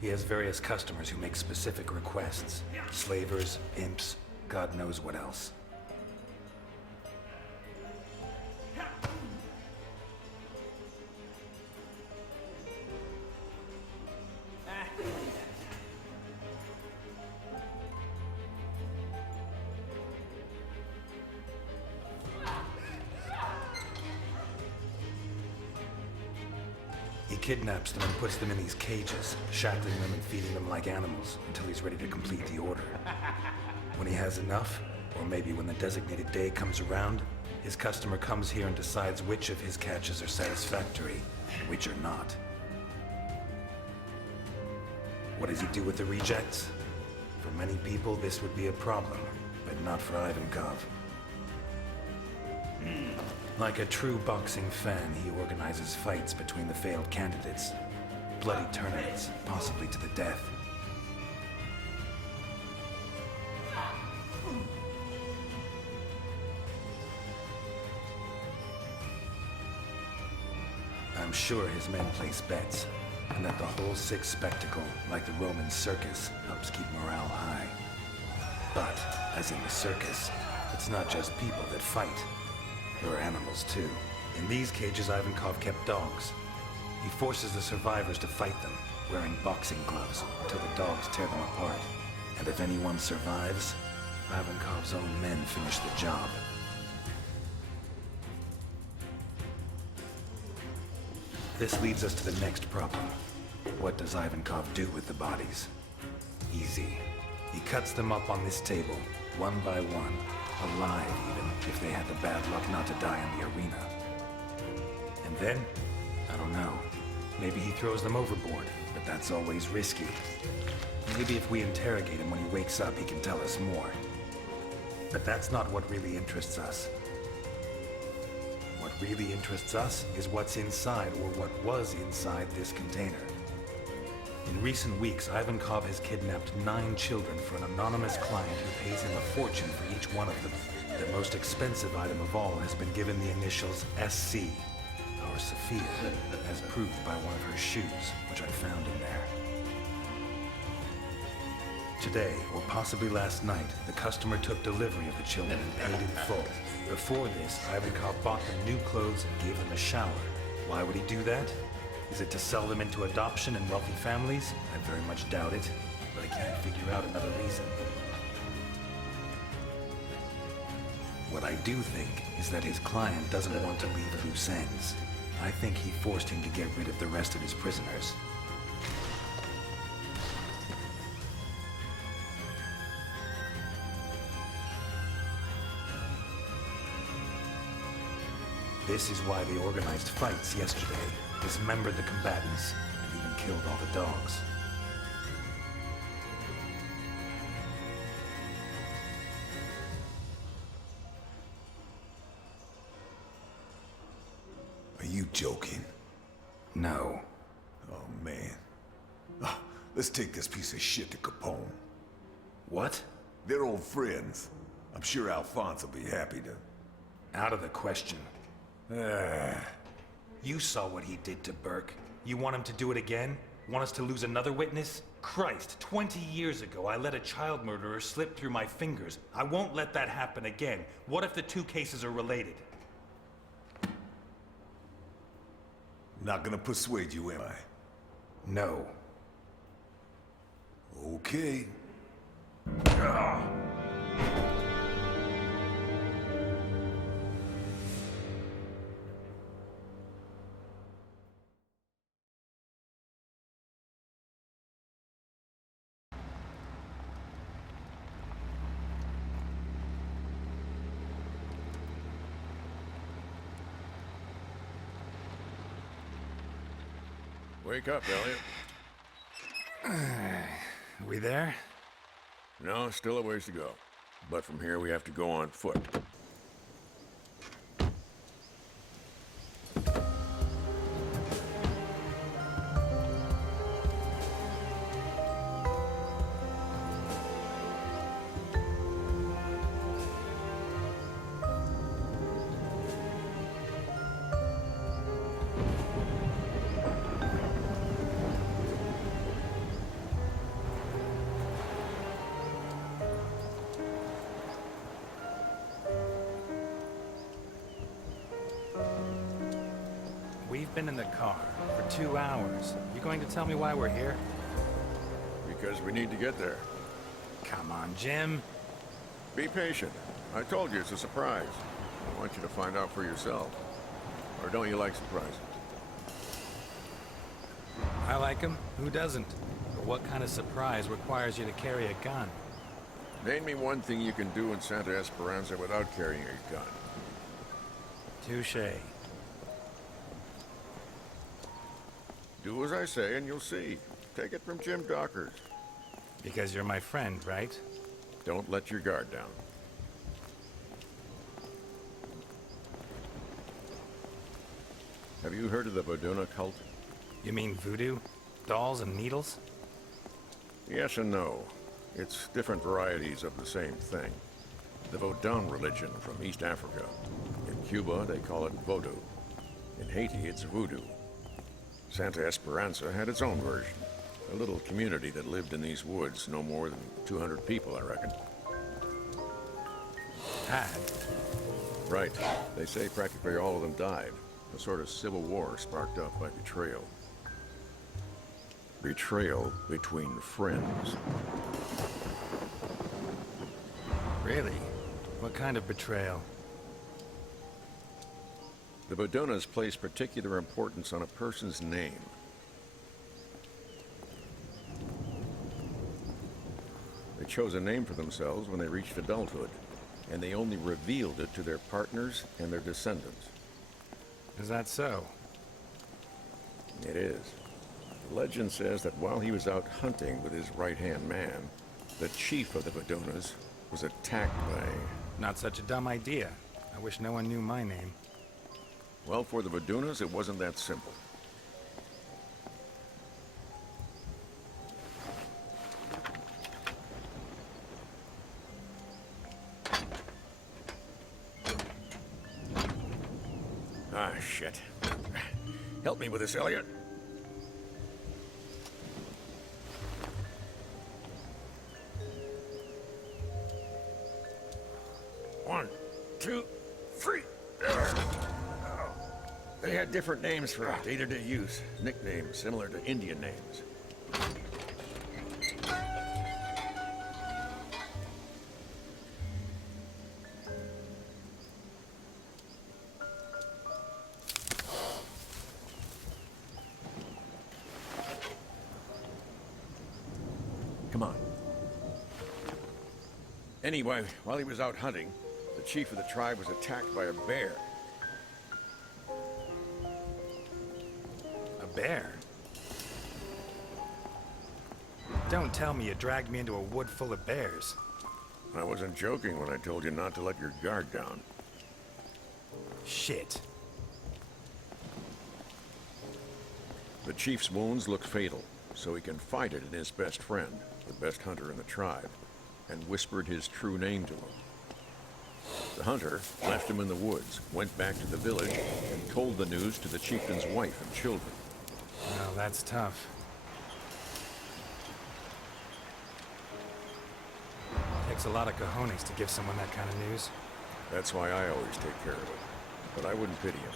He has various customers who make specific requests. Slavers, imps, God knows what else. He kidnaps them and puts them in these cages, shackling them and feeding them like animals until he's ready to complete the order. When he has enough, or maybe when the designated day comes around, his customer comes here and decides which of his catches are satisfactory and which are not. What does he do with the rejects? For many people, this would be a problem, but not for Ivankov. Like a true boxing fan, he organizes fights between the failed candidates. Bloody tournaments, possibly to the death. I'm sure his men place bets, and that the whole sick spectacle, like the Roman circus, helps keep morale high. But, as in the circus, it's not just people that fight. There are animals, too. In these cages, Ivankov kept dogs. He forces the survivors to fight them, wearing boxing gloves, until the dogs tear them apart. And if anyone survives, Ivankov's own men finish the job. This leads us to the next problem. What does Ivankov do with the bodies? Easy. He cuts them up on this table, one by one. Alive, even, if they had the bad luck not to die in the arena. And then? I don't know. Maybe he throws them overboard, but that's always risky. Maybe if we interrogate him when he wakes up, he can tell us more. But that's not what really interests us. What really interests us is what's inside, or what was inside this container. In recent weeks, Ivankov has kidnapped 9 children for an anonymous client who pays him a fortune for each one of them. The most expensive item of all has been given the initials SC, our Sophia, as proved by one of her shoes, which I found in there. Today, or possibly last night, the customer took delivery of the children and paid in full. Before this, Ivankov bought them new clothes and gave them a shower. Why would he do that? Is it to sell them into adoption in wealthy families? I very much doubt it, but I can't figure out another reason. What I do think is that his client doesn't want to leave loose ends. I think he forced him to get rid of the rest of his prisoners. This is why they organized fights yesterday, dismembered the combatants, and even killed all the dogs. joking? No. Oh, man. Let's take this piece of shit to Capone. What? They're old friends. I'm sure Alphonse will be happy to... Out of the question. You saw what he did to Burke. You want him to do it again? Want us to lose another witness? Christ, 20 years ago, I let a child murderer slip through my fingers. I won't let that happen again. What if the two cases are related? Not gonna persuade you, am I? No. Okay. Wake up, Elliot. We there? No, still a ways to go. But from here, we have to go on foot. We've been in the car for 2 hours. You going to tell me why we're here? Because we need to get there. Come on, Jim. Be patient. I told you it's a surprise. I want you to find out for yourself. Or don't you like surprises? I like him. Who doesn't? But what kind of surprise requires you to carry a gun? Name me one thing you can do in Santa Esperanza without carrying a gun. Touché. Do as I say and you'll see. Take it from Jim Dockers. Because you're my friend, right? Don't let your guard down. Have you heard of the Voduna cult? You mean voodoo? Dolls and needles? Yes and no. It's different varieties of the same thing. The Vodun religion from East Africa. In Cuba, they call it Vodou. In Haiti, it's voodoo. Santa Esperanza had its own version. A little community that lived in these woods, no more than 200 people, I reckon. Had? Right. They say practically all of them died. A sort of civil war sparked off by betrayal. Betrayal between friends. Really? What kind of betrayal? The Vodunas place particular importance on a person's name. They chose a name for themselves when they reached adulthood, and they only revealed it to their partners and their descendants. Is that so? It is. The legend says that while he was out hunting with his right-hand man, the chief of the Vodunas was attacked by... Not such a dumb idea. I wish no one knew my name. Well, for the Vodunas, it wasn't that simple. Ah, shit. Help me with this, Elliot. One, two, three. They had different names for day-to-day use. Nicknames similar to Indian names. Come on. Anyway, while he was out hunting, the chief of the tribe was attacked by a bear. A bear? Don't tell me you dragged me into a wood full of bears. I wasn't joking when I told you not to let your guard down. Shit. The chief's wounds look fatal, so he confided in his best friend, the best hunter in the tribe, and whispered his true name to him. The hunter left him in the woods, went back to the village, and told the news to the chieftain's wife and children. Well, that's tough. Takes a lot of cojones to give someone that kind of news. That's why I always take care of it. But I wouldn't pity him.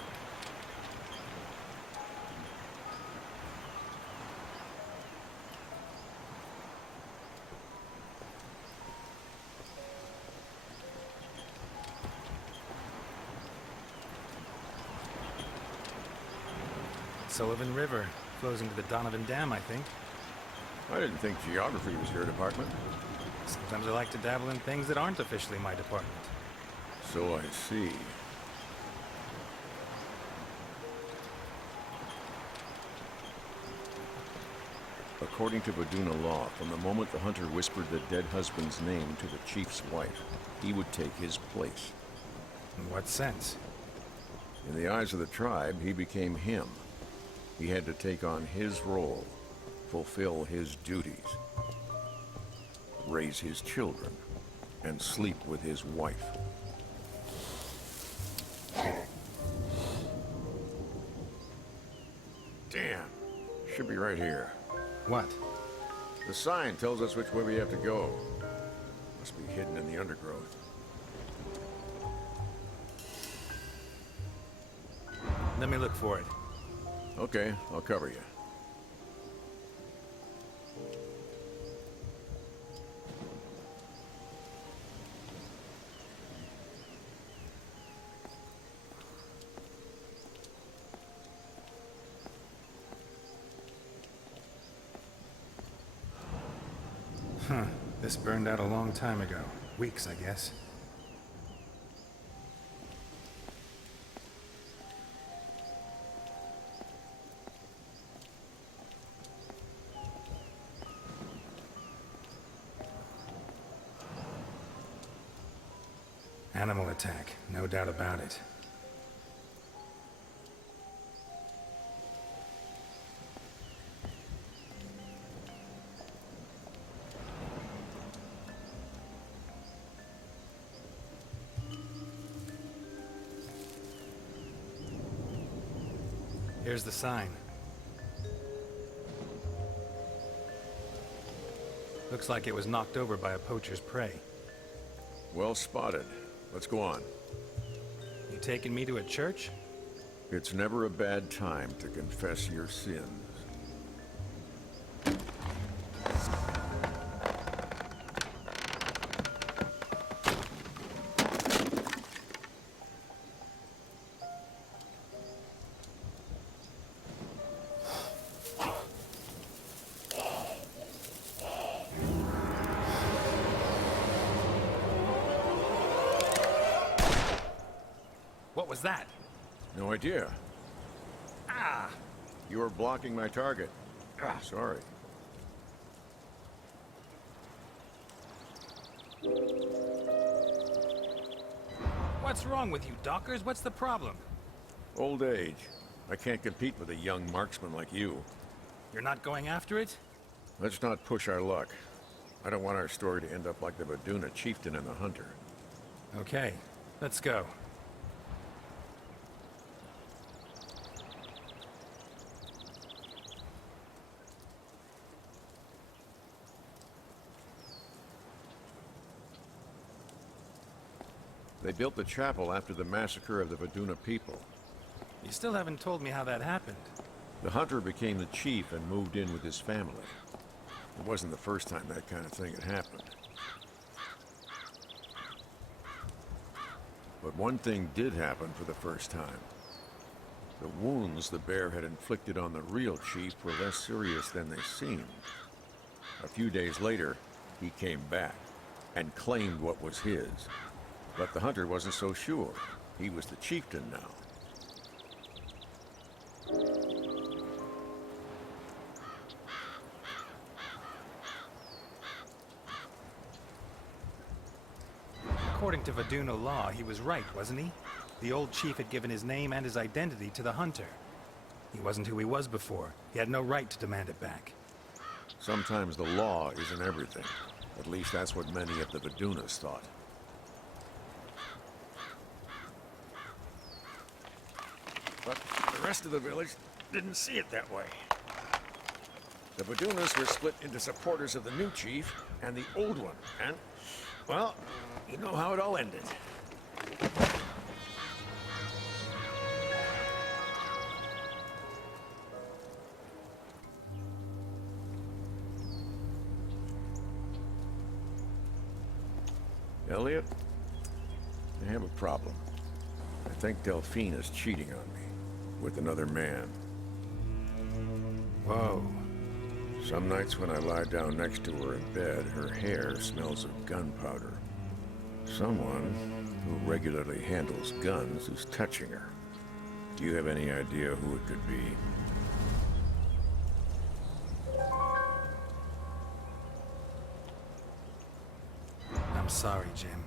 Sullivan River flows into the Donovan Dam, I think. I didn't think geography was your department. Sometimes I like to dabble in things that aren't officially my department. So I see. According to Vaduna law, from the moment the hunter whispered the dead husband's name to the chief's wife, he would take his place. In what sense? In the eyes of the tribe, he became him. He had to take on his role, fulfill his duties, raise his children, and sleep with his wife. Damn. Should be right here. What? The sign tells us which way we have to go. Must be hidden in the undergrowth. Let me look for it. Okay, I'll cover you. Huh. This burned out a long time ago. Weeks, I guess. Animal attack, no doubt about it. Here's the sign. Looks like it was knocked over by a poacher's prey. Well spotted. Let's go on. You taking me to a church? It's never a bad time to confess your sins. What was that? No idea. Ah! You were blocking my target. Sorry. What's wrong with you, Dockers? What's the problem? Old age. I can't compete with a young marksman like you. You're not going after it? Let's not push our luck. I don't want our story to end up like the Vaduna chieftain and the hunter. Okay, let's go. They built the chapel after the massacre of the Vaduna people. You still haven't told me how that happened. The hunter became the chief and moved in with his family. It wasn't the first time that kind of thing had happened. But one thing did happen for the first time. The wounds the bear had inflicted on the real chief were less serious than they seemed. A few days later, he came back and claimed what was his. But the hunter wasn't so sure. He was the chieftain now. According to Vaduna law, he was right, wasn't he? The old chief had given his name and his identity to the hunter. He wasn't who he was before. He had no right to demand it back. Sometimes the law isn't everything. At least that's what many of the Vidunas thought. But the rest of the village didn't see it that way. The Vidunas were split into supporters of the new chief and the old one, and, well, you know how it all ended. Elliot, I have a problem. I think Delphine is cheating on me with another man. Whoa. Some nights when I lie down next to her in bed, her hair smells of gunpowder. Someone who regularly handles guns is touching her. Do you have any idea who it could be? I'm sorry, Jim.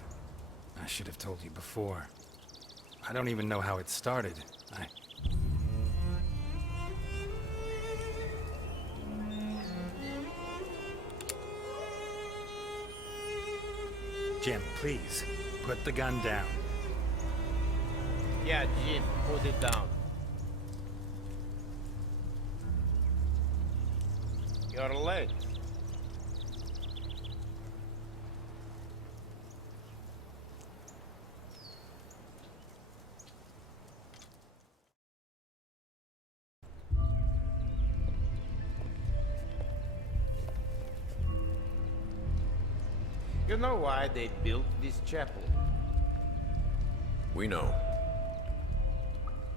I should have told you before. I don't even know how it started. Jim, please, put the gun down. Yeah, Jim, put it down. You're late. You know why they built this chapel? We know.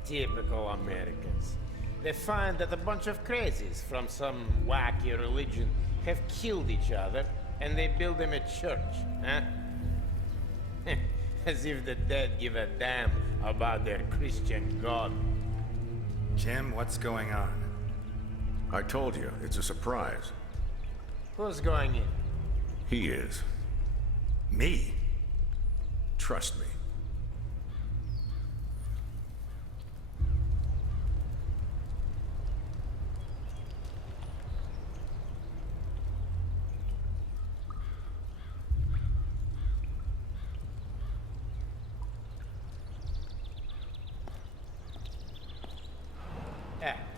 Typical Americans. They find that a bunch of crazies from some wacky religion have killed each other, and they build them a church, huh? As if the dead give a damn about their Christian God. Jim, what's going on? I told you, it's a surprise. Who's going in? He is. Me? Trust me.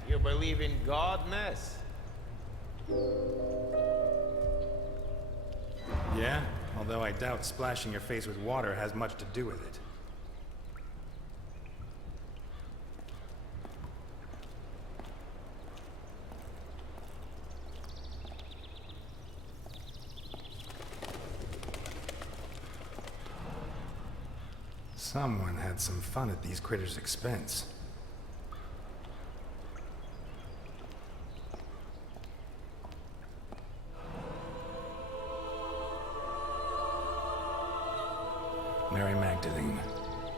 You believe in God, Ness? Yeah? Although I doubt splashing your face with water has much to do with it. Someone had some fun at these critters' expense. Mary Magdalene,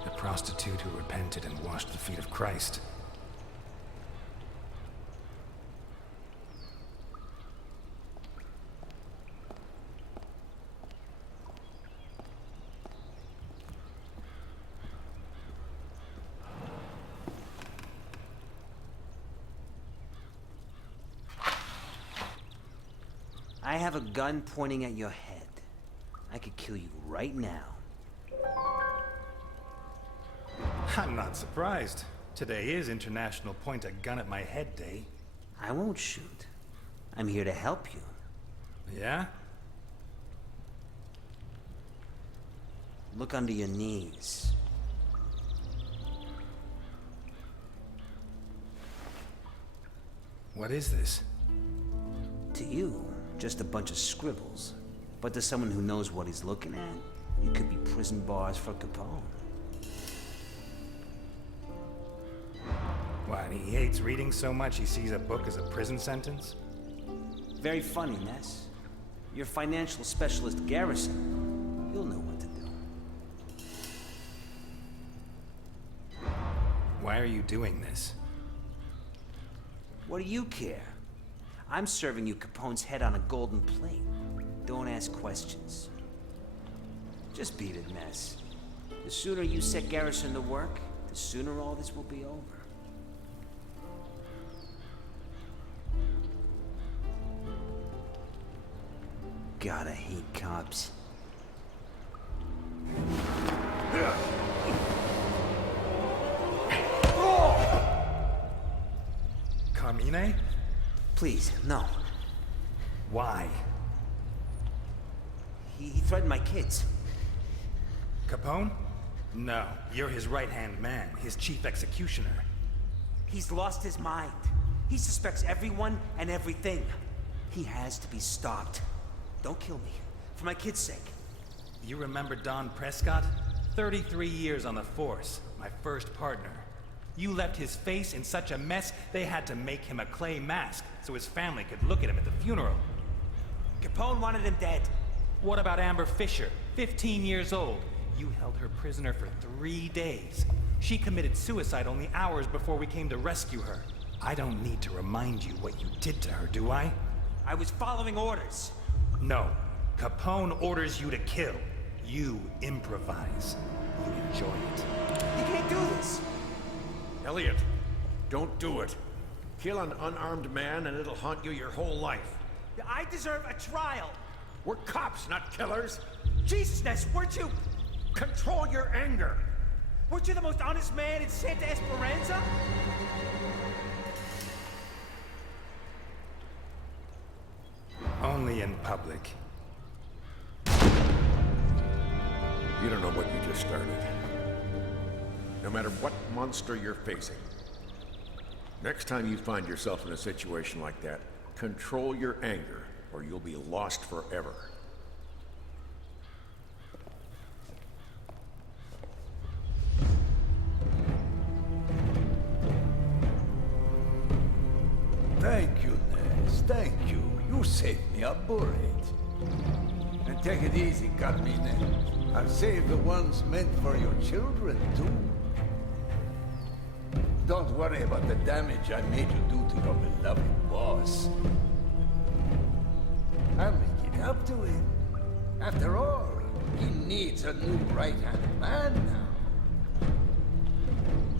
the prostitute who repented and washed the feet of Christ. I have a gun pointing at your head. I could kill you right now. I'm not surprised. Today is International Point a Gun at My Head Day. I won't shoot. I'm here to help you. Yeah? Look under your knees. What is this? To you, just a bunch of scribbles. But to someone who knows what he's looking at, it could be prison bars for Capone. What, he hates reading so much he sees a book as a prison sentence? Very funny, Ness. Your financial specialist, Garrison, you'll know what to do. Why are you doing this? What do you care? I'm serving you Capone's head on a golden plate. Don't ask questions. Just beat it, Ness. The sooner you set Garrison to work, the sooner all this will be over. God, I hate cops. Carmine? Please, no. Why? He threatened my kids. Capone? No, you're his right-hand man, his chief executioner. He's lost his mind. He suspects everyone and everything. He has to be stopped. Don't kill me. For my kids' sake. You remember Don Prescott? 33 years on the force, my first partner. You left his face in such a mess, they had to make him a clay mask so his family could look at him at the funeral. Capone wanted him dead. What about Amber Fisher, 15 years old? You held her prisoner for 3 days. She committed suicide only hours before we came to rescue her. I don't need to remind you what you did to her, do I? I was following orders. No. Capone orders you to kill. You improvise. You enjoy it. You can't do this. Elliot, don't do it. Kill an unarmed man and it'll haunt you your whole life. I deserve a trial. We're cops, not killers. Jesus, Ness, weren't you... Control your anger. Weren't you the most honest man in Santa Esperanza? Only in public. You don't know what you just started. No matter what monster you're facing, next time you find yourself in a situation like that, control your anger, or you'll be lost forever. Thank you, Ness. Thank you. You saved me a bullet. And take it easy, Carmine. I'll save the ones meant for your children, too. Don't worry about the damage I made you do to your beloved boss. I'll make it up to him. After all, he needs a new right-hand man now.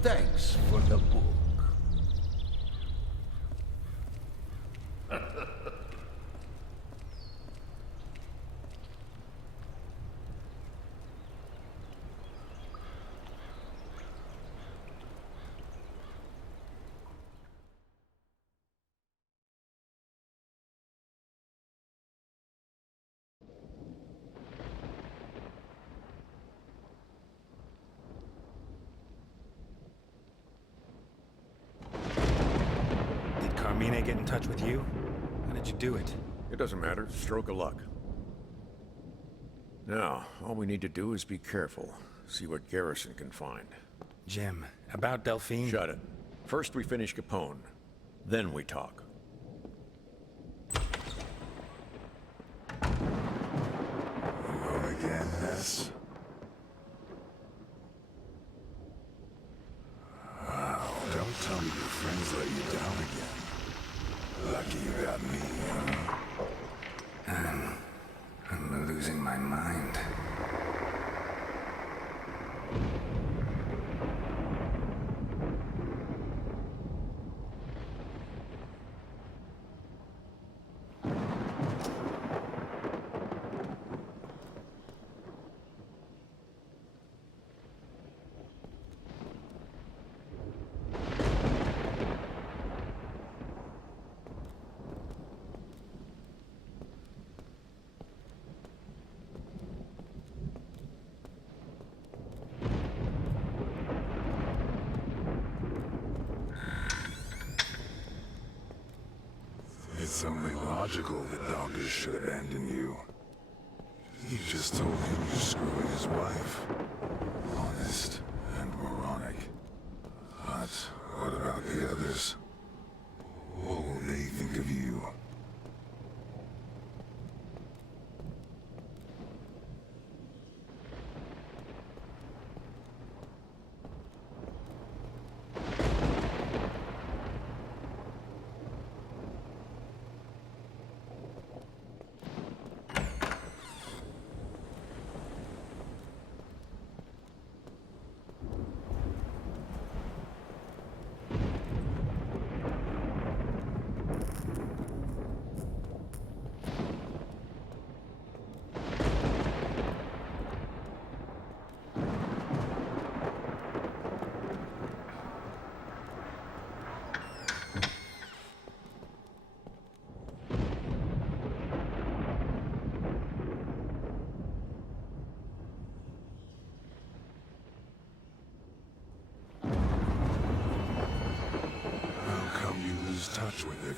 Thanks for the book. Did Carmine get in touch with you? How did you do it? It doesn't matter. Stroke of luck. Now, all we need to do is be careful. See what Garrison can find. Jim, about Delphine? Shut it. First we finish Capone. Then we talk. Alone again, Ness? Wow, don't tell me your friends let you down again. Lucky you got me, huh? I'm losing my mind. It's only logical that Dawkins should abandon you. You just told him you're screwing his wife. Honest and moronic. But what about the others? What will they think of you?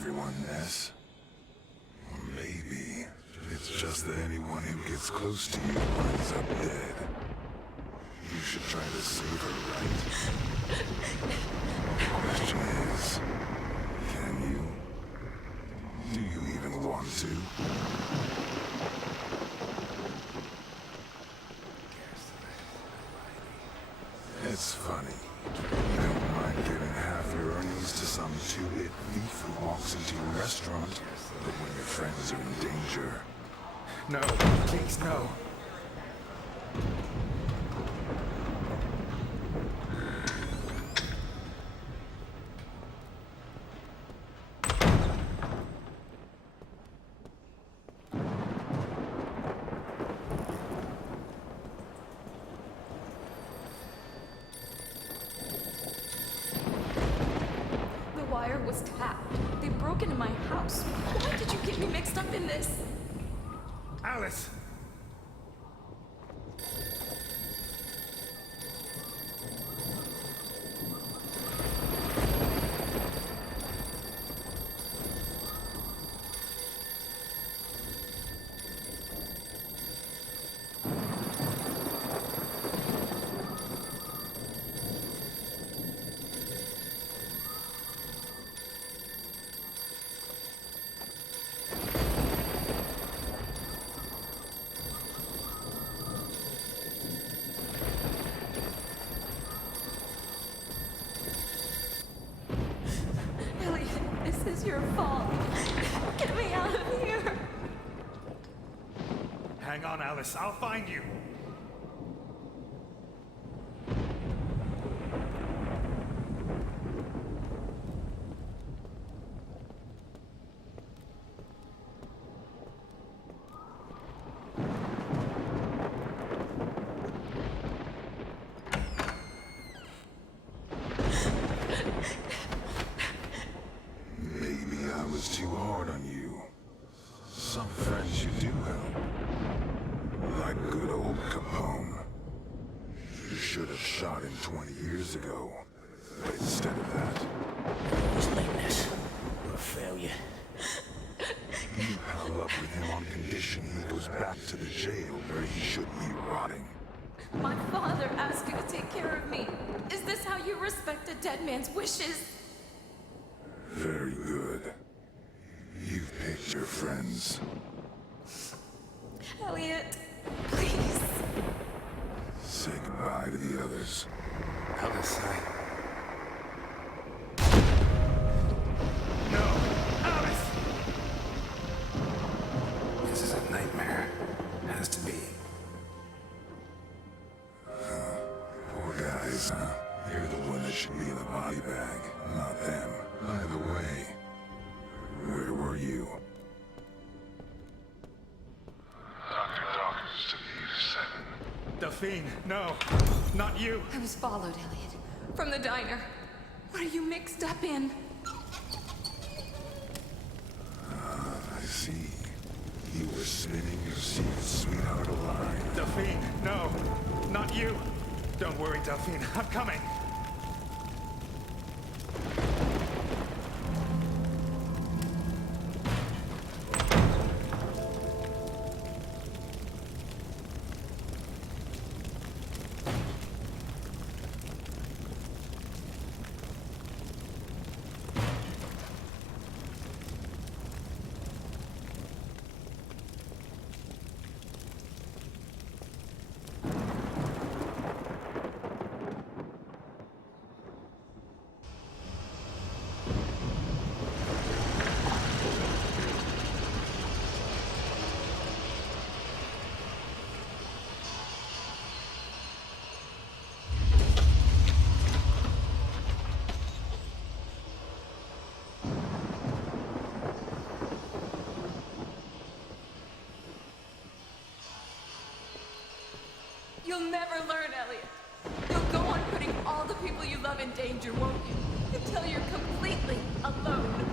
everyone, Ness. Or maybe it's just that anyone who gets close to you winds up dead. You should try to save her, right? The question is, can you? Do you even want to? It's funny. You don't mind giving half your earnings to some two-bit thief who walks into your restaurant, but when your friends are in danger... No, please, no. The wire was tapped. They broke into my house. Why did you get me mixed up in this? Alice! Elliot, this is your fault. Get me out of here. Hang on, Alice. I'll find you. Maybe I was too hard on you. Some friends you do help. Like good old Capone. You should have shot him 20 years ago. But instead of that, It was lateness. You're a failure. you pal up with him on condition he goes back to the jail where he should be rotting. My father asked you to take care of me. Is this how you respect a dead man's wishes? Very good. You've picked your friends. Elliot, please. Say goodbye to the others. Alice, No! Alice! This is a nightmare. Has to be. Poor guys, huh? You're the one that should be in the body bag, not them. By the way, where were you? Dr. Dawkins to the 7. Delphine, no! Not you! I was followed, Elliot. From the diner. What are you mixed up in? I see. You were spinning your secret sweetheart a line. Delphine, no! Not you! Don't worry, Delphine. I'm coming! You'll never learn, Elliot. You'll go on putting all the people you love in danger, won't you? Until you're completely alone.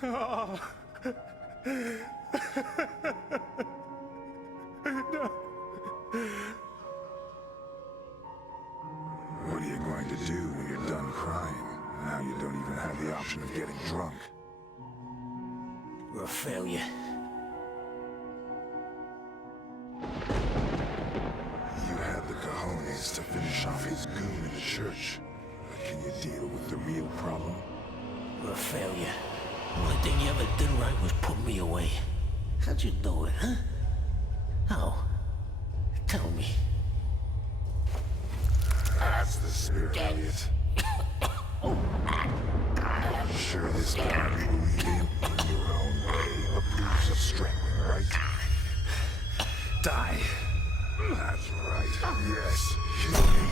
What are you going to do when you're done crying? Now you don't even have the option of getting drunk. We're a failure. You had the cojones to finish off his goon in the church. But can you deal with the real problem? We're a failure. Only thing you ever did right was put me away. How'd you do it, huh? How? Tell me. That's the spirit, Elliot. I'm sure this guy you believe in your own way approves of strangling, right? Die. That's right. Yes, kill me.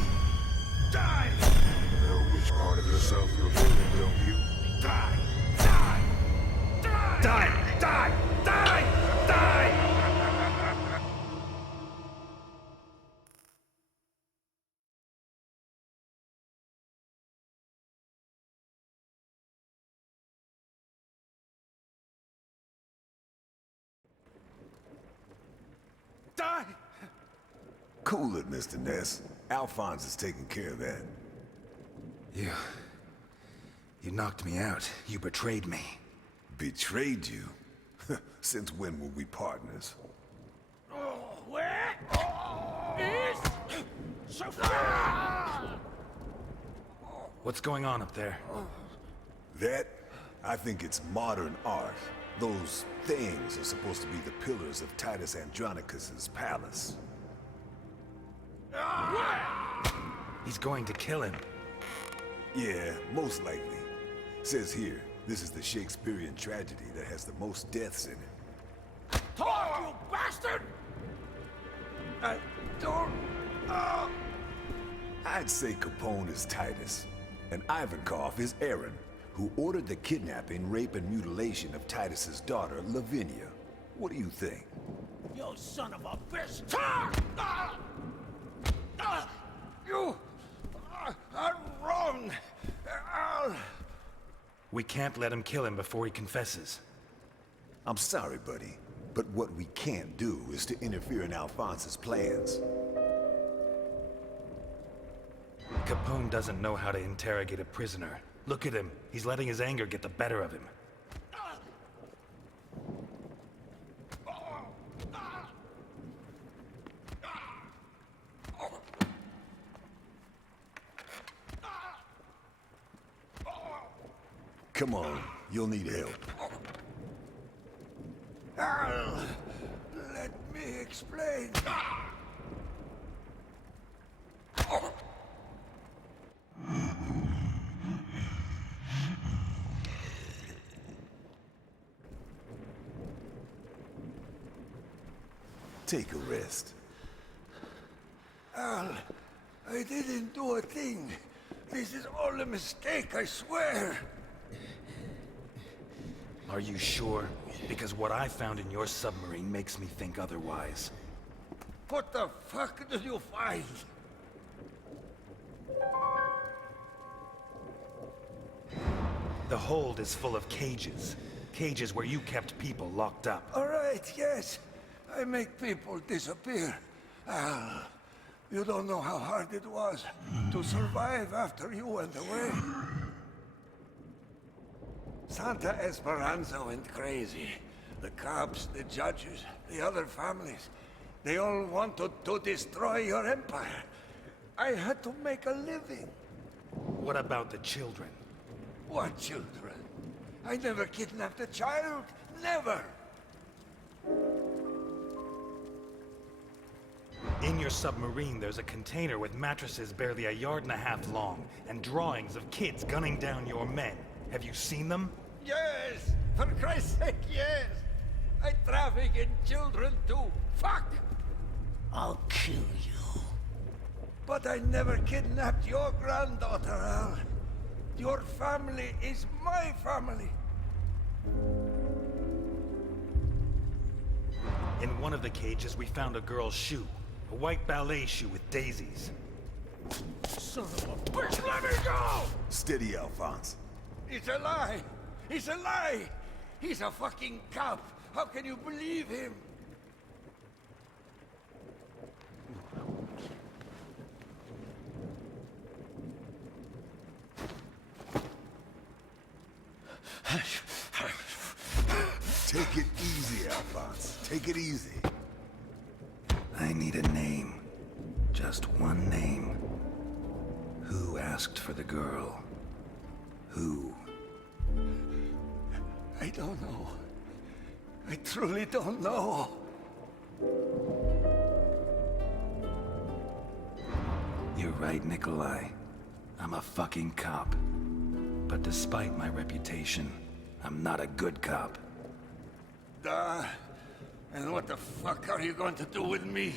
Die! You know which part of yourself you're killing, don't you? Die! Die! Die! Die! Die! Die! Die! Die! Cool it, Mr. Ness. Alphonse is taking care of that. You knocked me out. You betrayed me. Betrayed you? Since when were we partners? Where is Sophia? What's going on up there? That? I think it's modern art. Those things are supposed to be the pillars of Titus Andronicus's palace. He's going to kill him. Yeah, most likely. Says here, this is the Shakespearean tragedy that has the most deaths in it. Talk, you bastard! I don't... I'd say Capone is Titus, and Ivankov is Aaron, who ordered the kidnapping, rape, and mutilation of Titus's daughter, Lavinia. What do you think? You son of a bitch! You are wrong. We can't let him kill him before he confesses. I'm sorry, buddy, but what we can't do is to interfere in Alphonse's plans. Capone doesn't know how to interrogate a prisoner. Look at him. He's letting his anger get the better of him. Come on, you'll need help. Let me explain. Take a rest. Al, I didn't do a thing. This is all a mistake, I swear. Are you sure? Because what I found in your submarine makes me think otherwise. What the fuck did you find? The hold is full of cages. Cages where you kept people locked up. All right, yes. I make people disappear. Al, you don't know how hard it was to survive after you went away. Santa Esperanza went crazy. The cops, the judges, the other families, they all wanted to destroy your empire. I had to make a living. What about the children? What children? I never kidnapped a child. Never. In your submarine, there's a container with mattresses barely a yard and a half long, and drawings of kids gunning down your men. Have you seen them? Yes! For Christ's sake, yes! I traffic in children too. Fuck! I'll kill you. But I never kidnapped your granddaughter, Al. Your family is my family. In one of the cages, we found a girl's shoe. A white ballet shoe with daisies. Son of a bitch, let me go! Steady, Alphonse. It's a lie! It's a lie! He's a fucking cop. How can you believe him? Take it easy, Alphonse. Take it easy. I need a name. Just one name. Who asked for the girl? Who? I don't know. I truly don't know. You're right, Nikolai. I'm a fucking cop. But despite my reputation, I'm not a good cop. And what the fuck are you going to do with me?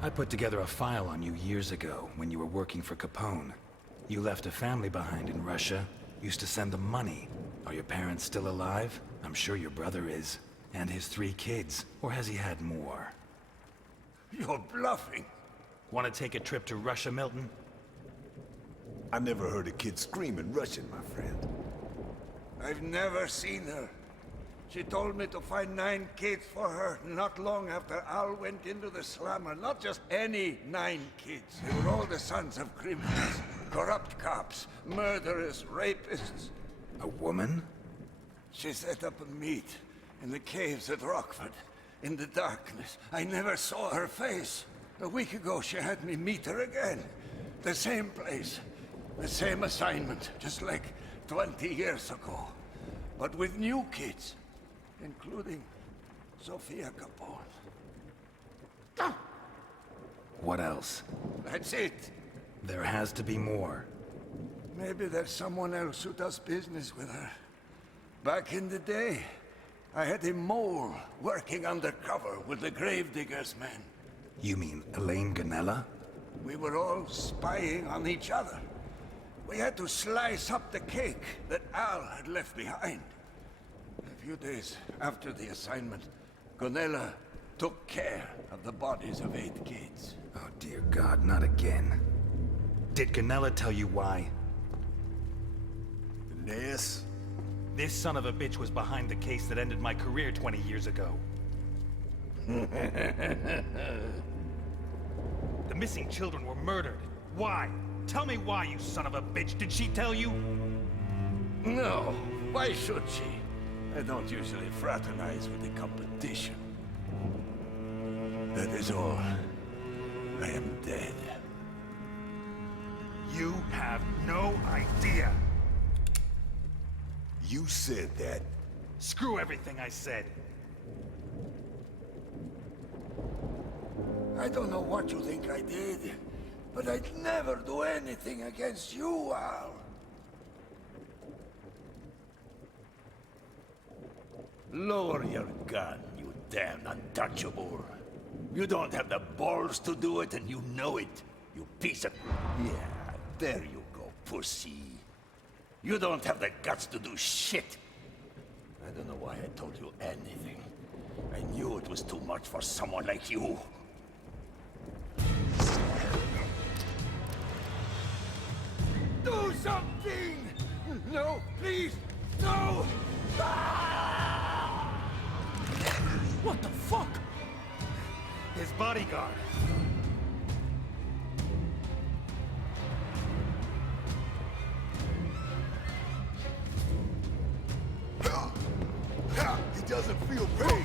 I put together a file on you years ago when you were working for Capone. You left a family behind in Russia, used to send them money. Are your parents still alive? I'm sure your brother is. And his 3 kids. Or has he had more? You're bluffing. Want to take a trip to Russia, Milton? I never heard a kid scream in Russian, my friend. I've never seen her. She told me to find 9 kids for her not long after Al went into the slammer. Not just any 9 kids. They were all the sons of criminals. Corrupt cops, murderers, rapists. A woman? She set up a meet in the caves at Rockford. In the darkness. I never saw her face. A week ago she had me meet her again. The same place. The same assignment. Just like 20 years ago. But with new kids. Including Sofia Capone. What else? That's it. There has to be more. Maybe there's someone else who does business with her. Back in the day, I had a mole working undercover with the Gravedigger's men. You mean Elaine Ganella? We were all spying on each other. We had to slice up the cake that Al had left behind. A few days after the assignment, Ganella took care of the bodies of 8 kids. Oh dear God, not again. Did Ganella tell you why? Ness? This son of a bitch was behind the case that ended my career 20 years ago. The missing children were murdered. Why? Tell me why, you son of a bitch. Did she tell you? No. Why should she? I don't usually fraternize with the competition. That is all. I am dead. You have no idea. You said that. Screw everything I said. I don't know what you think I did, but I'd never do anything against you, Al. Lower your gun, you damn untouchable. You don't have the balls to do it, and you know it, you piece of... Yeah, there you go, pussy. You don't have the guts to do shit. I don't know why I told you anything. I knew it was too much for someone like you. Do something! No, please, no! Ah! What the fuck? His bodyguard. He doesn't feel pain.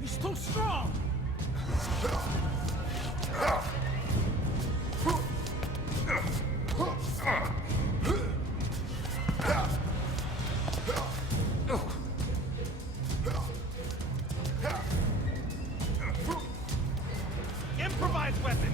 He's too strong. Improvised weapons.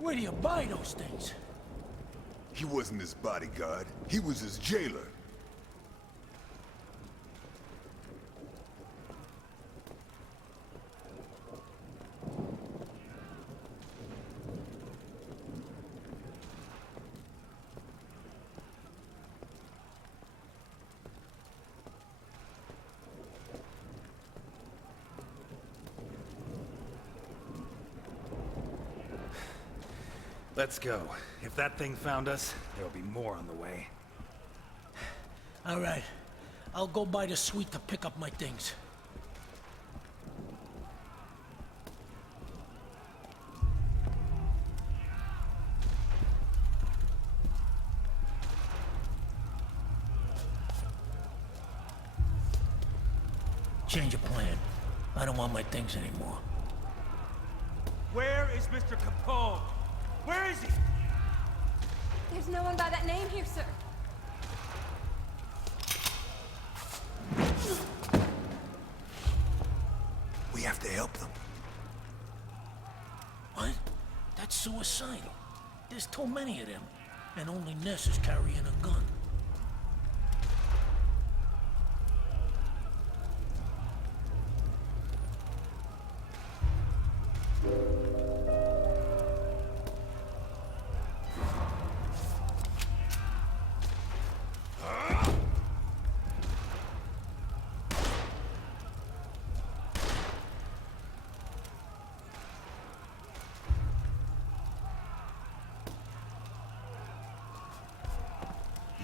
Where do you buy those things? He wasn't his bodyguard. He was his jailer. Let's go. If that thing found us, there'll be more on the way. All right. I'll go by the suite to pick up my things. Change of plan. I don't want my things anymore. Where is Mr. Capone? Where is he? There's no one by that name here, sir. We have to help them. What? That's suicidal. There's too many of them. And only Ness is carrying a gun.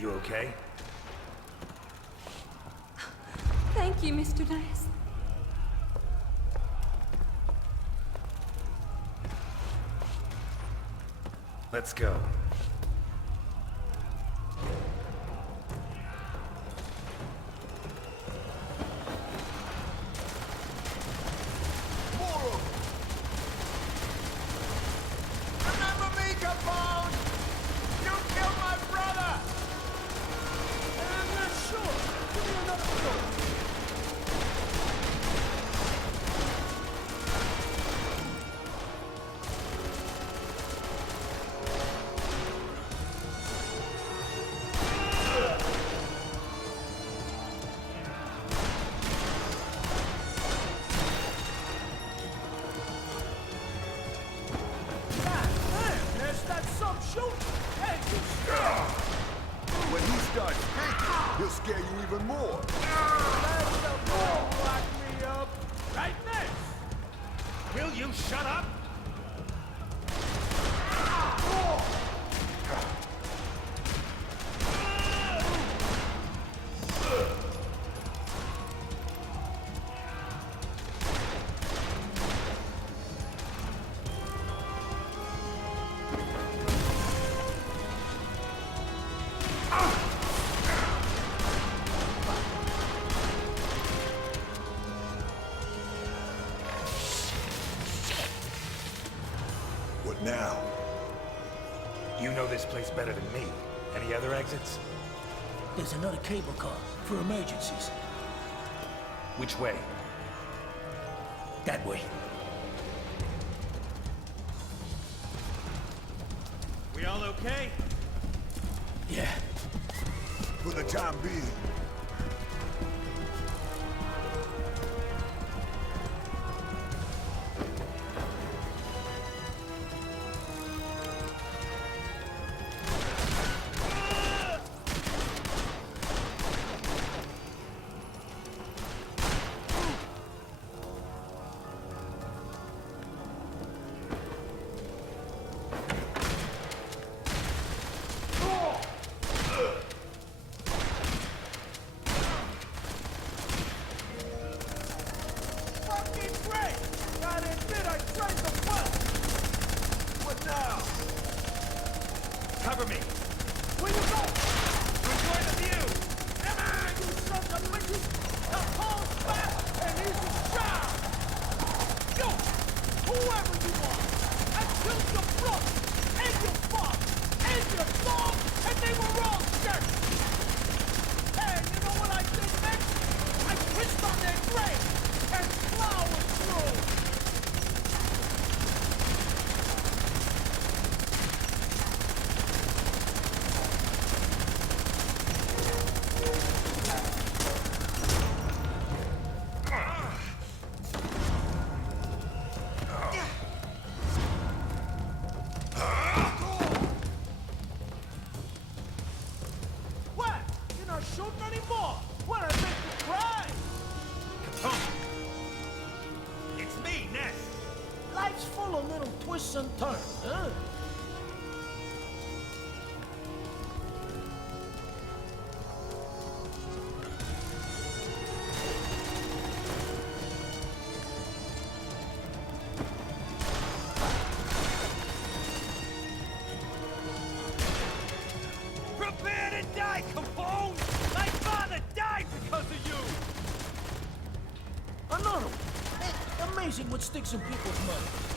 You okay? Thank you, Mr. Ness. Let's go. Remember me, Capone! You killed my brother! I'm not sure. Give me another story. When he starts thinking, he'll scare you even more. That's the bull lock me up. Right next. Will you shut up? What now? You know this place better than me. Any other exits? There's another cable car for emergencies. Which way? That way. We all okay? Yeah. For the time being. Cover me! Where you go? Enjoy the view! Come on, you sons of bitches! Capone's back, and he's his job! Yo, whoever you are, I killed your brother, and your father, and your dog, and they were all jerks! And you know what I did next? I pissed on their grave, and plowed through! amazing what sticks in people's mud.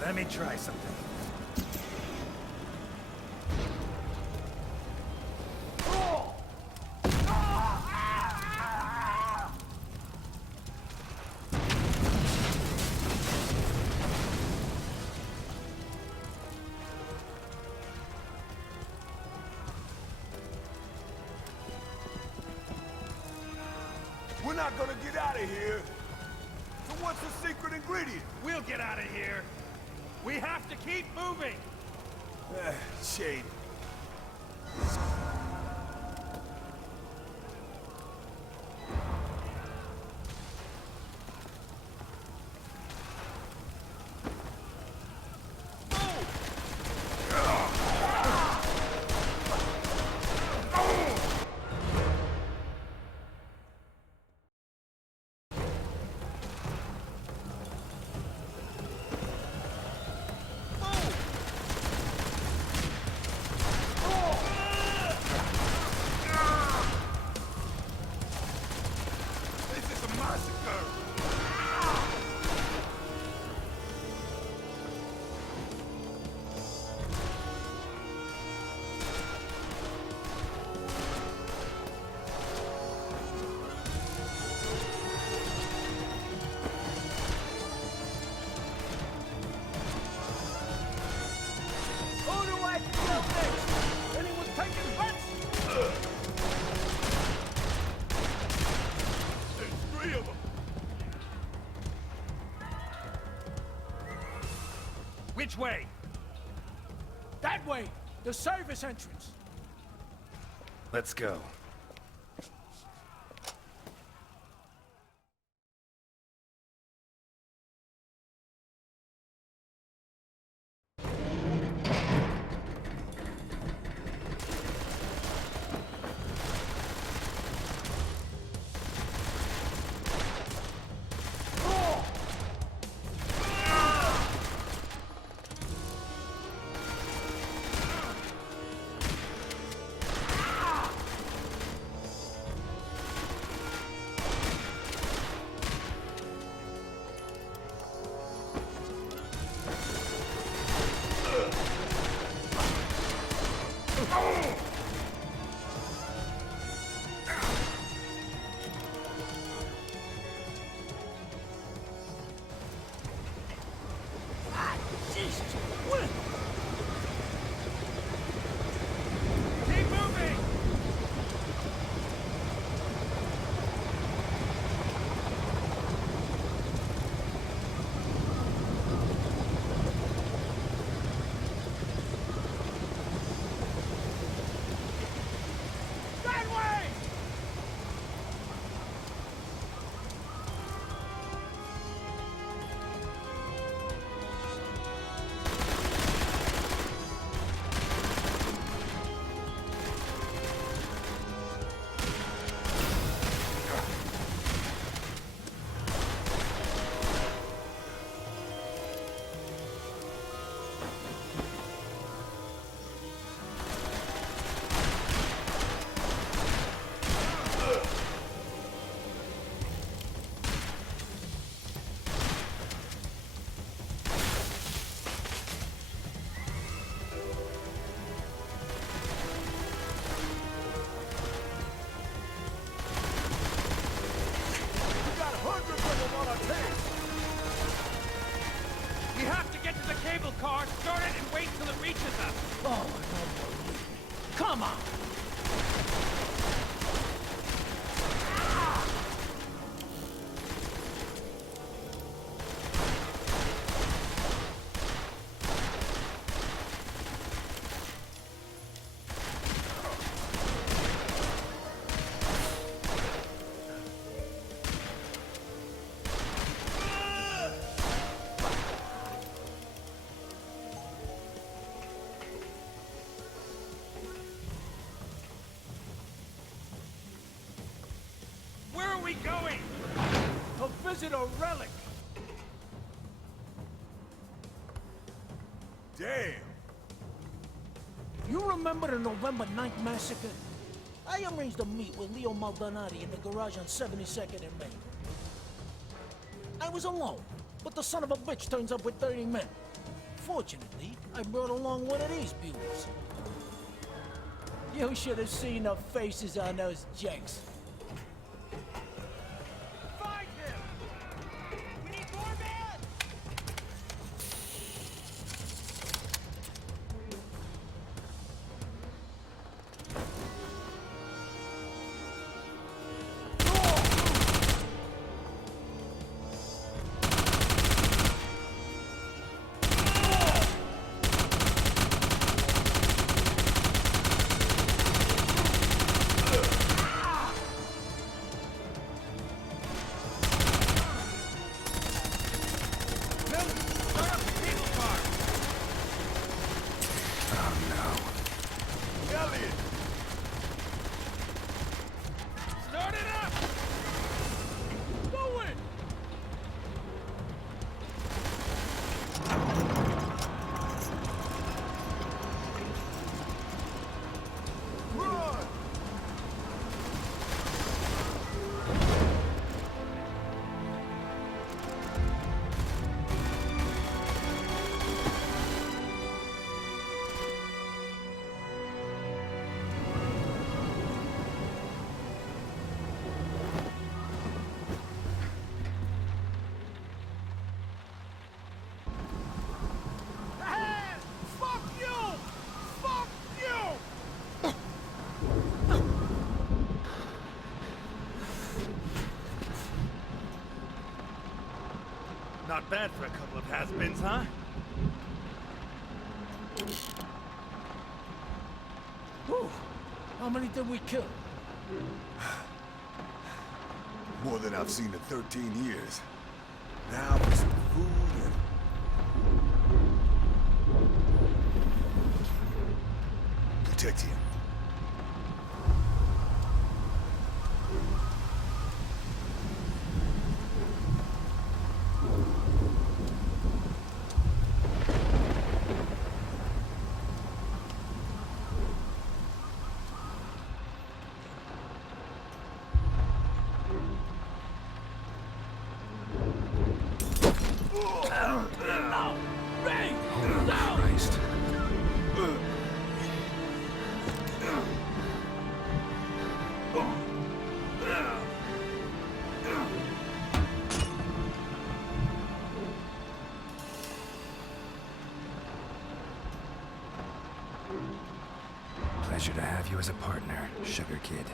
Let me try something. We're not gonna get out of here. So what's the secret ingredient? We'll get out of here. We have to keep moving. Shade. Which way? That way! The service entrance! Let's go. Oh, I don't believe it. Come on! Where are we going? To visit a relic! Damn! You remember the November 9th massacre? I arranged a meet with Leo Maldonati in the garage on 72nd and Main. I was alone, but the son of a bitch turns up with 30 men. Fortunately, I brought along one of these beauties. You should have seen the faces on those jacks. Find him! We need more men! Start it up! Do it! Run! Hey! Fuck you! Fuck you! Not bad for a couple of has-beens, huh? Whew. How many did we kill? More than I've seen in 13 years. Now for some food and... Protect him. Christ. Pleasure to have you as a partner, Sugar Kid.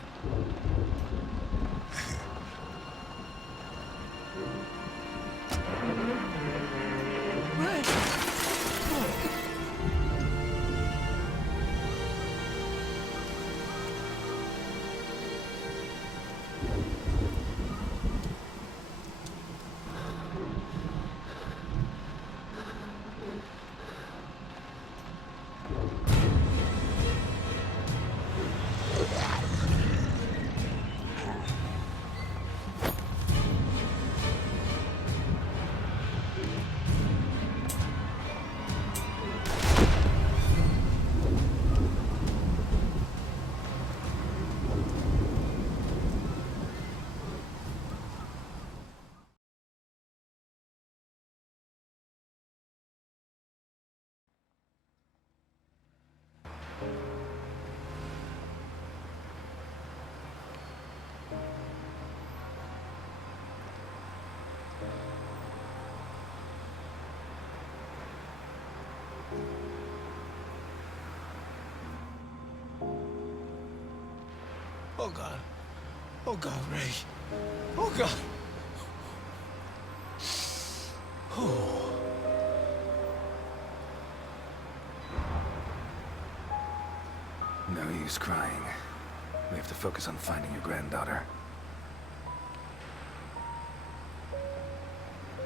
Oh, God. Oh, God, Ray. Oh, God. Oh. No use crying. We have to focus on finding your granddaughter.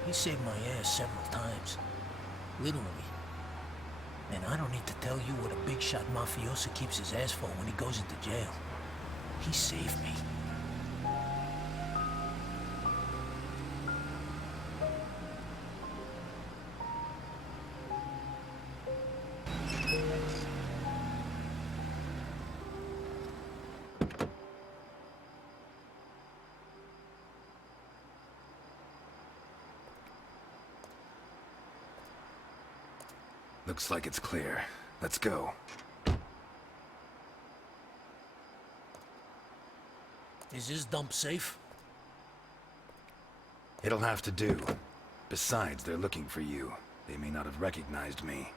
He saved my ass several times. Literally. And I don't need to tell you what a big shot mafioso keeps his ass for when he goes into jail. He saved me. Looks like it's clear. Let's go. Is this dump safe? It'll have to do. Besides, they're looking for you. They may not have recognized me.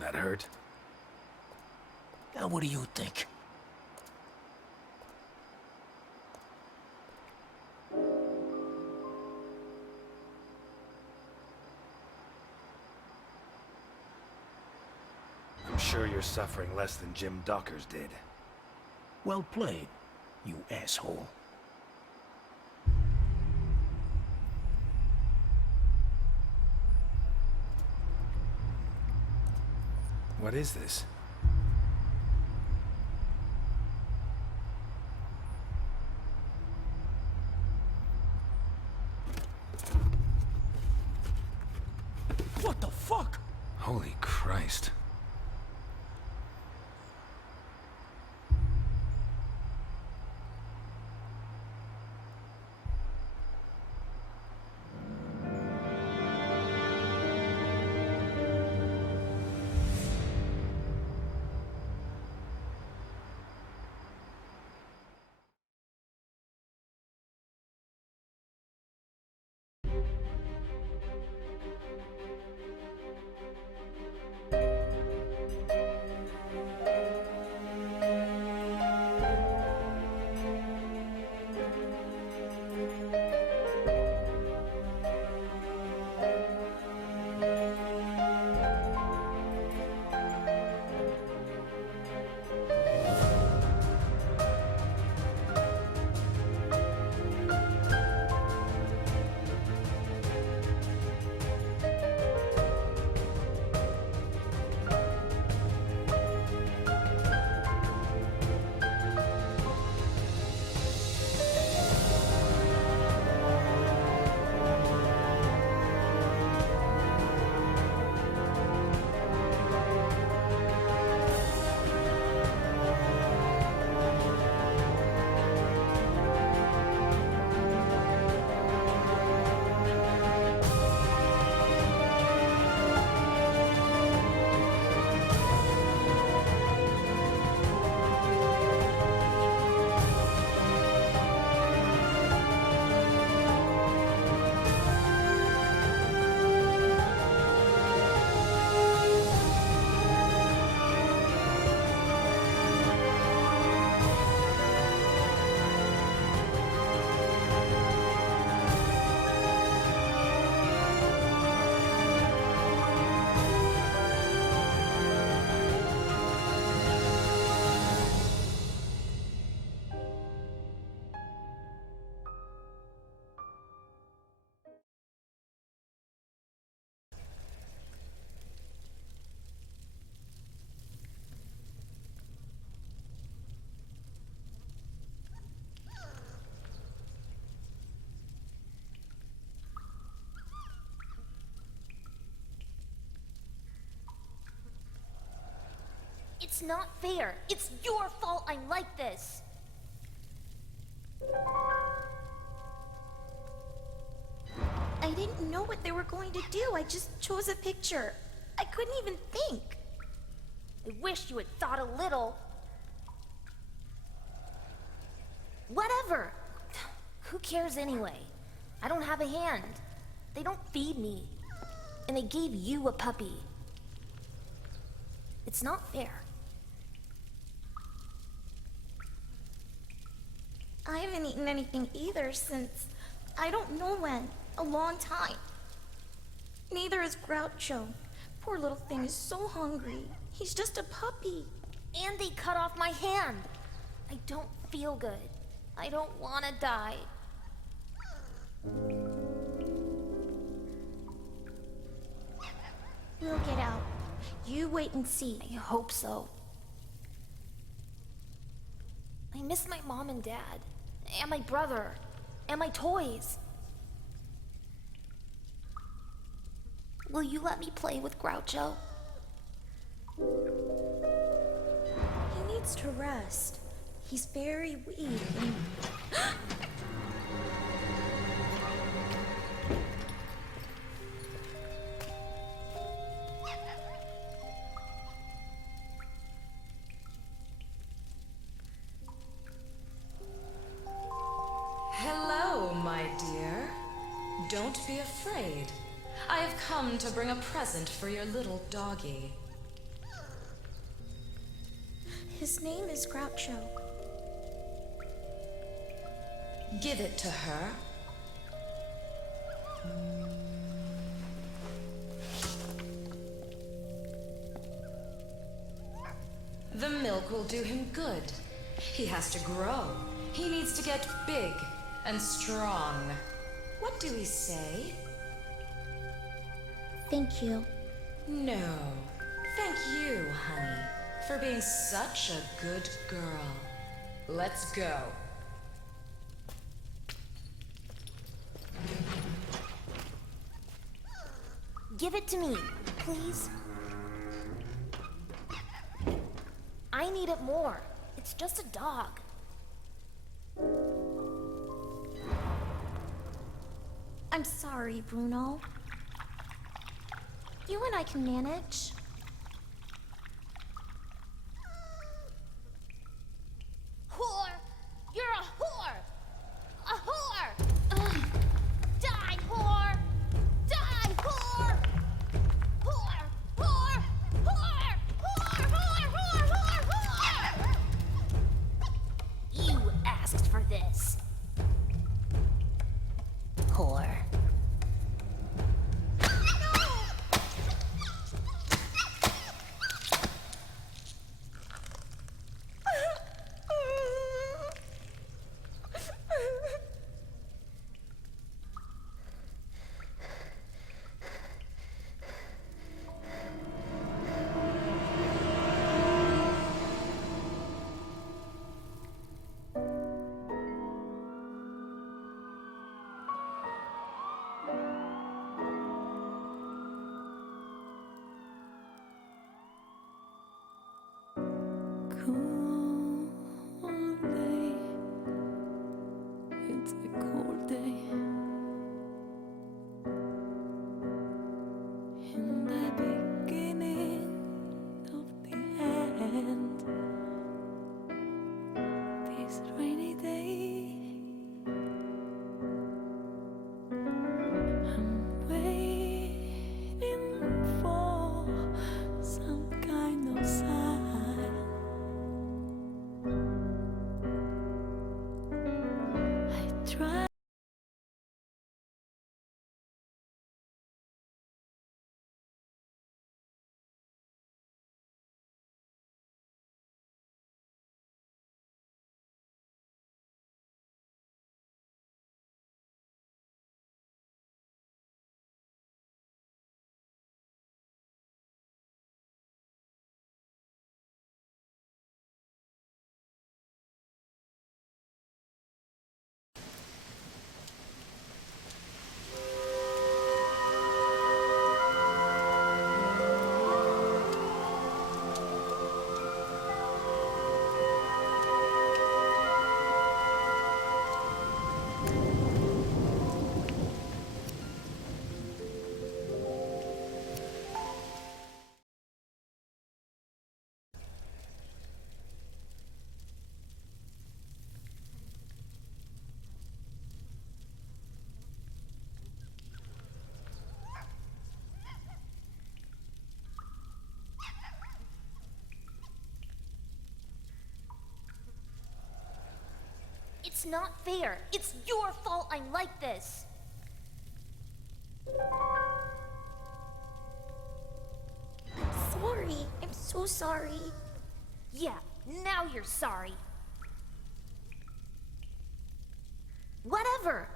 That hurt? Now, what do you think? I'm sure you're suffering less than Jim Dockers did. Well played, you asshole. What is this? What the fuck? Holy Christ. It's not fair. It's your fault I'm like this. I didn't know what they were going to do. I just chose a picture. I couldn't even think. I wish you had thought a little. Whatever. Who cares anyway? I don't have a hand. They don't feed me. And they gave you a puppy. It's not fair. I haven't eaten anything either since I don't know when. A long time. Neither is Groucho. Poor little thing is so hungry. He's just a puppy. And they cut off my hand. I don't feel good. I don't want to die. We'll get out. You wait and see. I hope so. I miss my mom and dad. And my brother. And my toys. Will you let me play with Groucho? He needs to rest. He's very weak. Hello, my dear. Don't be afraid. I have come to bring a present for your little doggy. His name is Groucho. Give it to her. The milk will do him good. He has to grow. He needs to get big and strong. What do we say? Thank you. No. Thank you, honey, for being such a good girl. Let's go. Give it to me, please. I need it more. It's just a dog. I'm sorry, Bruno. You and I can manage. Whore! You're a whore! A whore! Die, whore! Die, whore! Whore! Whore! Whore! Whore! Whore! Whore! Whore! Whore! You asked for this. Whore. It's a cold day. In the beginning of the end. This rainy day. I'm waiting for some kind of sign. I try. It's not fair. It's your fault I'm like this. I'm sorry. I'm so sorry. Yeah, now you're sorry. Whatever.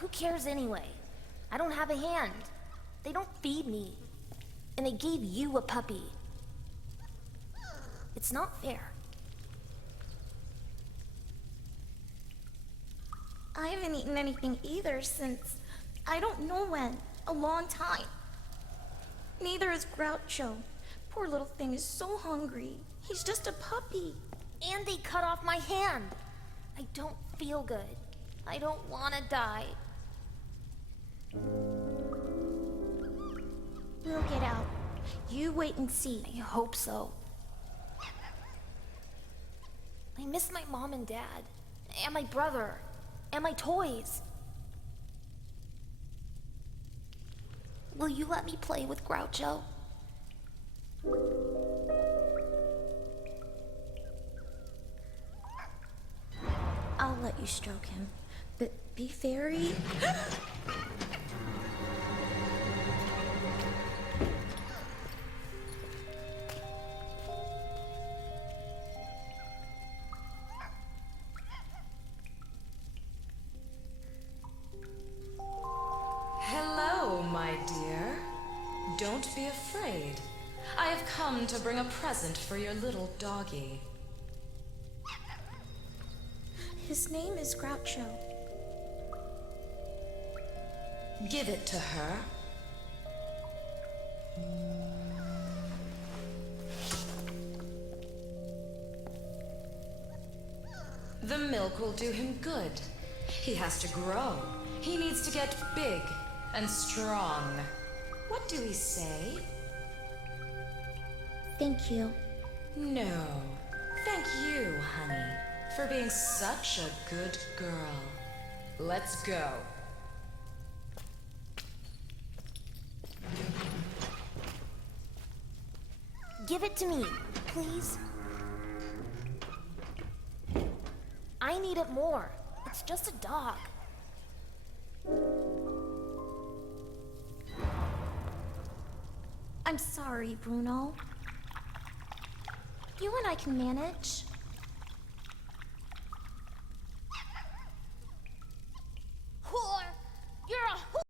Who cares anyway? I don't have a hand. They don't feed me. And they gave you a puppy. It's not fair. I haven't eaten anything either since I don't know when. A long time. Neither is Groucho. Poor little thing is so hungry. He's just a puppy. And they cut off my hand. I don't feel good. I don't want to die. We'll get out. You wait and see. I hope so. I miss my mom and dad. And my brother. And my toys. Will you let me play with Groucho? I'll let you stroke him. But be very... Hello, my dear. Don't be afraid. I have come to bring a present for your little doggy. His name is Groucho. Give it to her. The milk will do him good. He has to grow. He needs to get big and strong. What do we say? Thank you. No. Thank you, honey, for being such a good girl. Let's go. Give it to me, please. I need it more. It's just a dog. I'm sorry, Bruno. You and I can manage. Whore! You're a whore!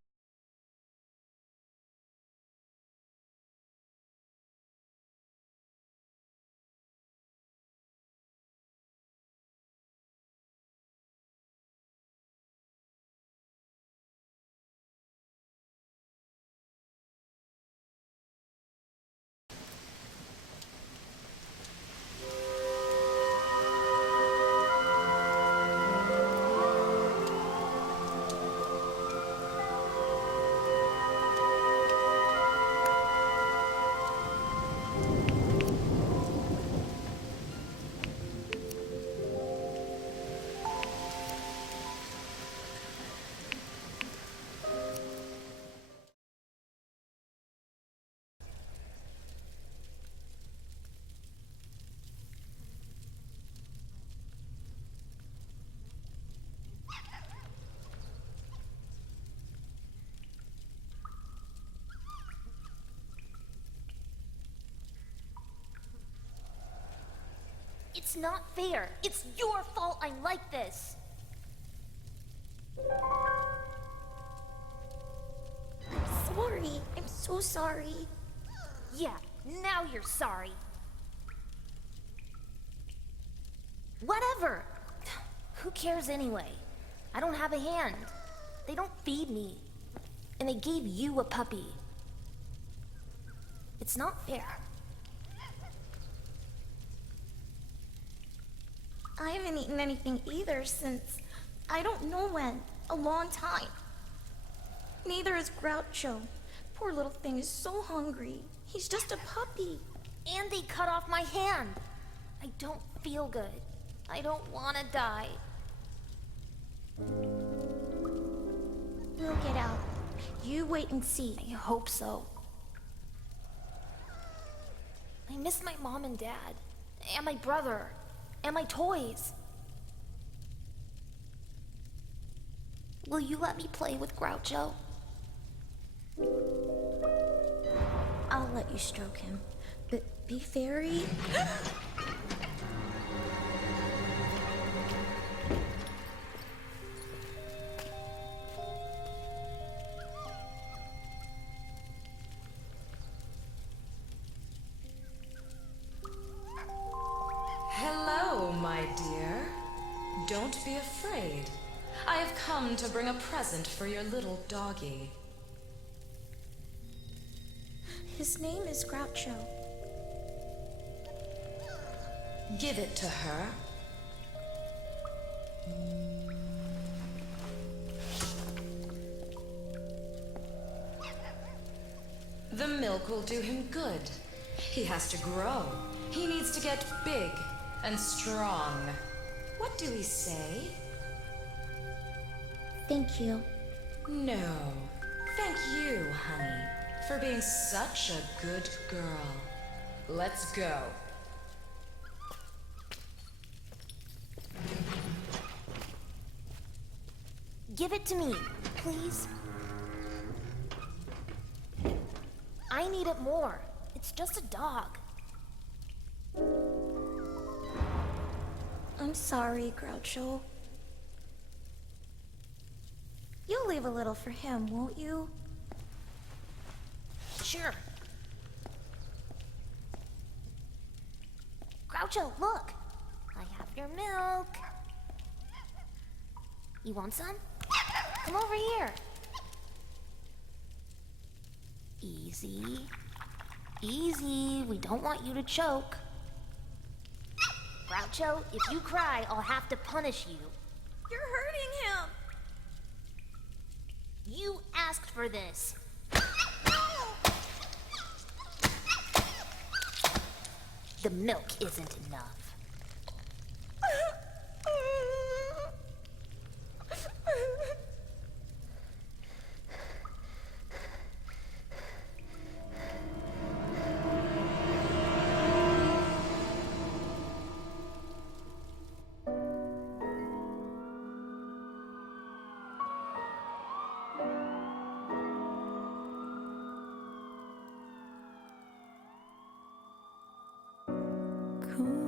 It's not fair. It's your fault I'm like this. I'm sorry. I'm so sorry. Yeah, now you're sorry. Whatever. Who cares anyway? I don't have a hand. They don't feed me. And they gave you a puppy. It's not fair. I haven't eaten anything either since I don't know when. A long time. Neither is Groucho. Poor little thing is so hungry. He's just a puppy. And they cut off my hand. I don't feel good. I don't want to die. We'll get out. You wait and see. I hope so. I miss my mom and dad. And my brother. And my toys. Will you let me play with Groucho? I'll let you stroke him, but be very... Hello, my dear. Don't be afraid. I have come to bring a present for your little doggy. His name is Groucho. Give it to her. The milk will do him good. He has to grow. He needs to get big and strong. What do we say? Thank you. No. Thank you, honey, for being such a good girl. Let's go. Give it to me, please. I need it more. It's just a dog. I'm sorry, Groucho. You'll leave a little for him, won't you? Sure. Groucho, look! I have your milk. You want some? Come over here. Easy. Easy. We don't want you to choke. Groucho, if you cry, I'll have to punish you. You're hurting him! You asked for this. The milk isn't enough. Cool.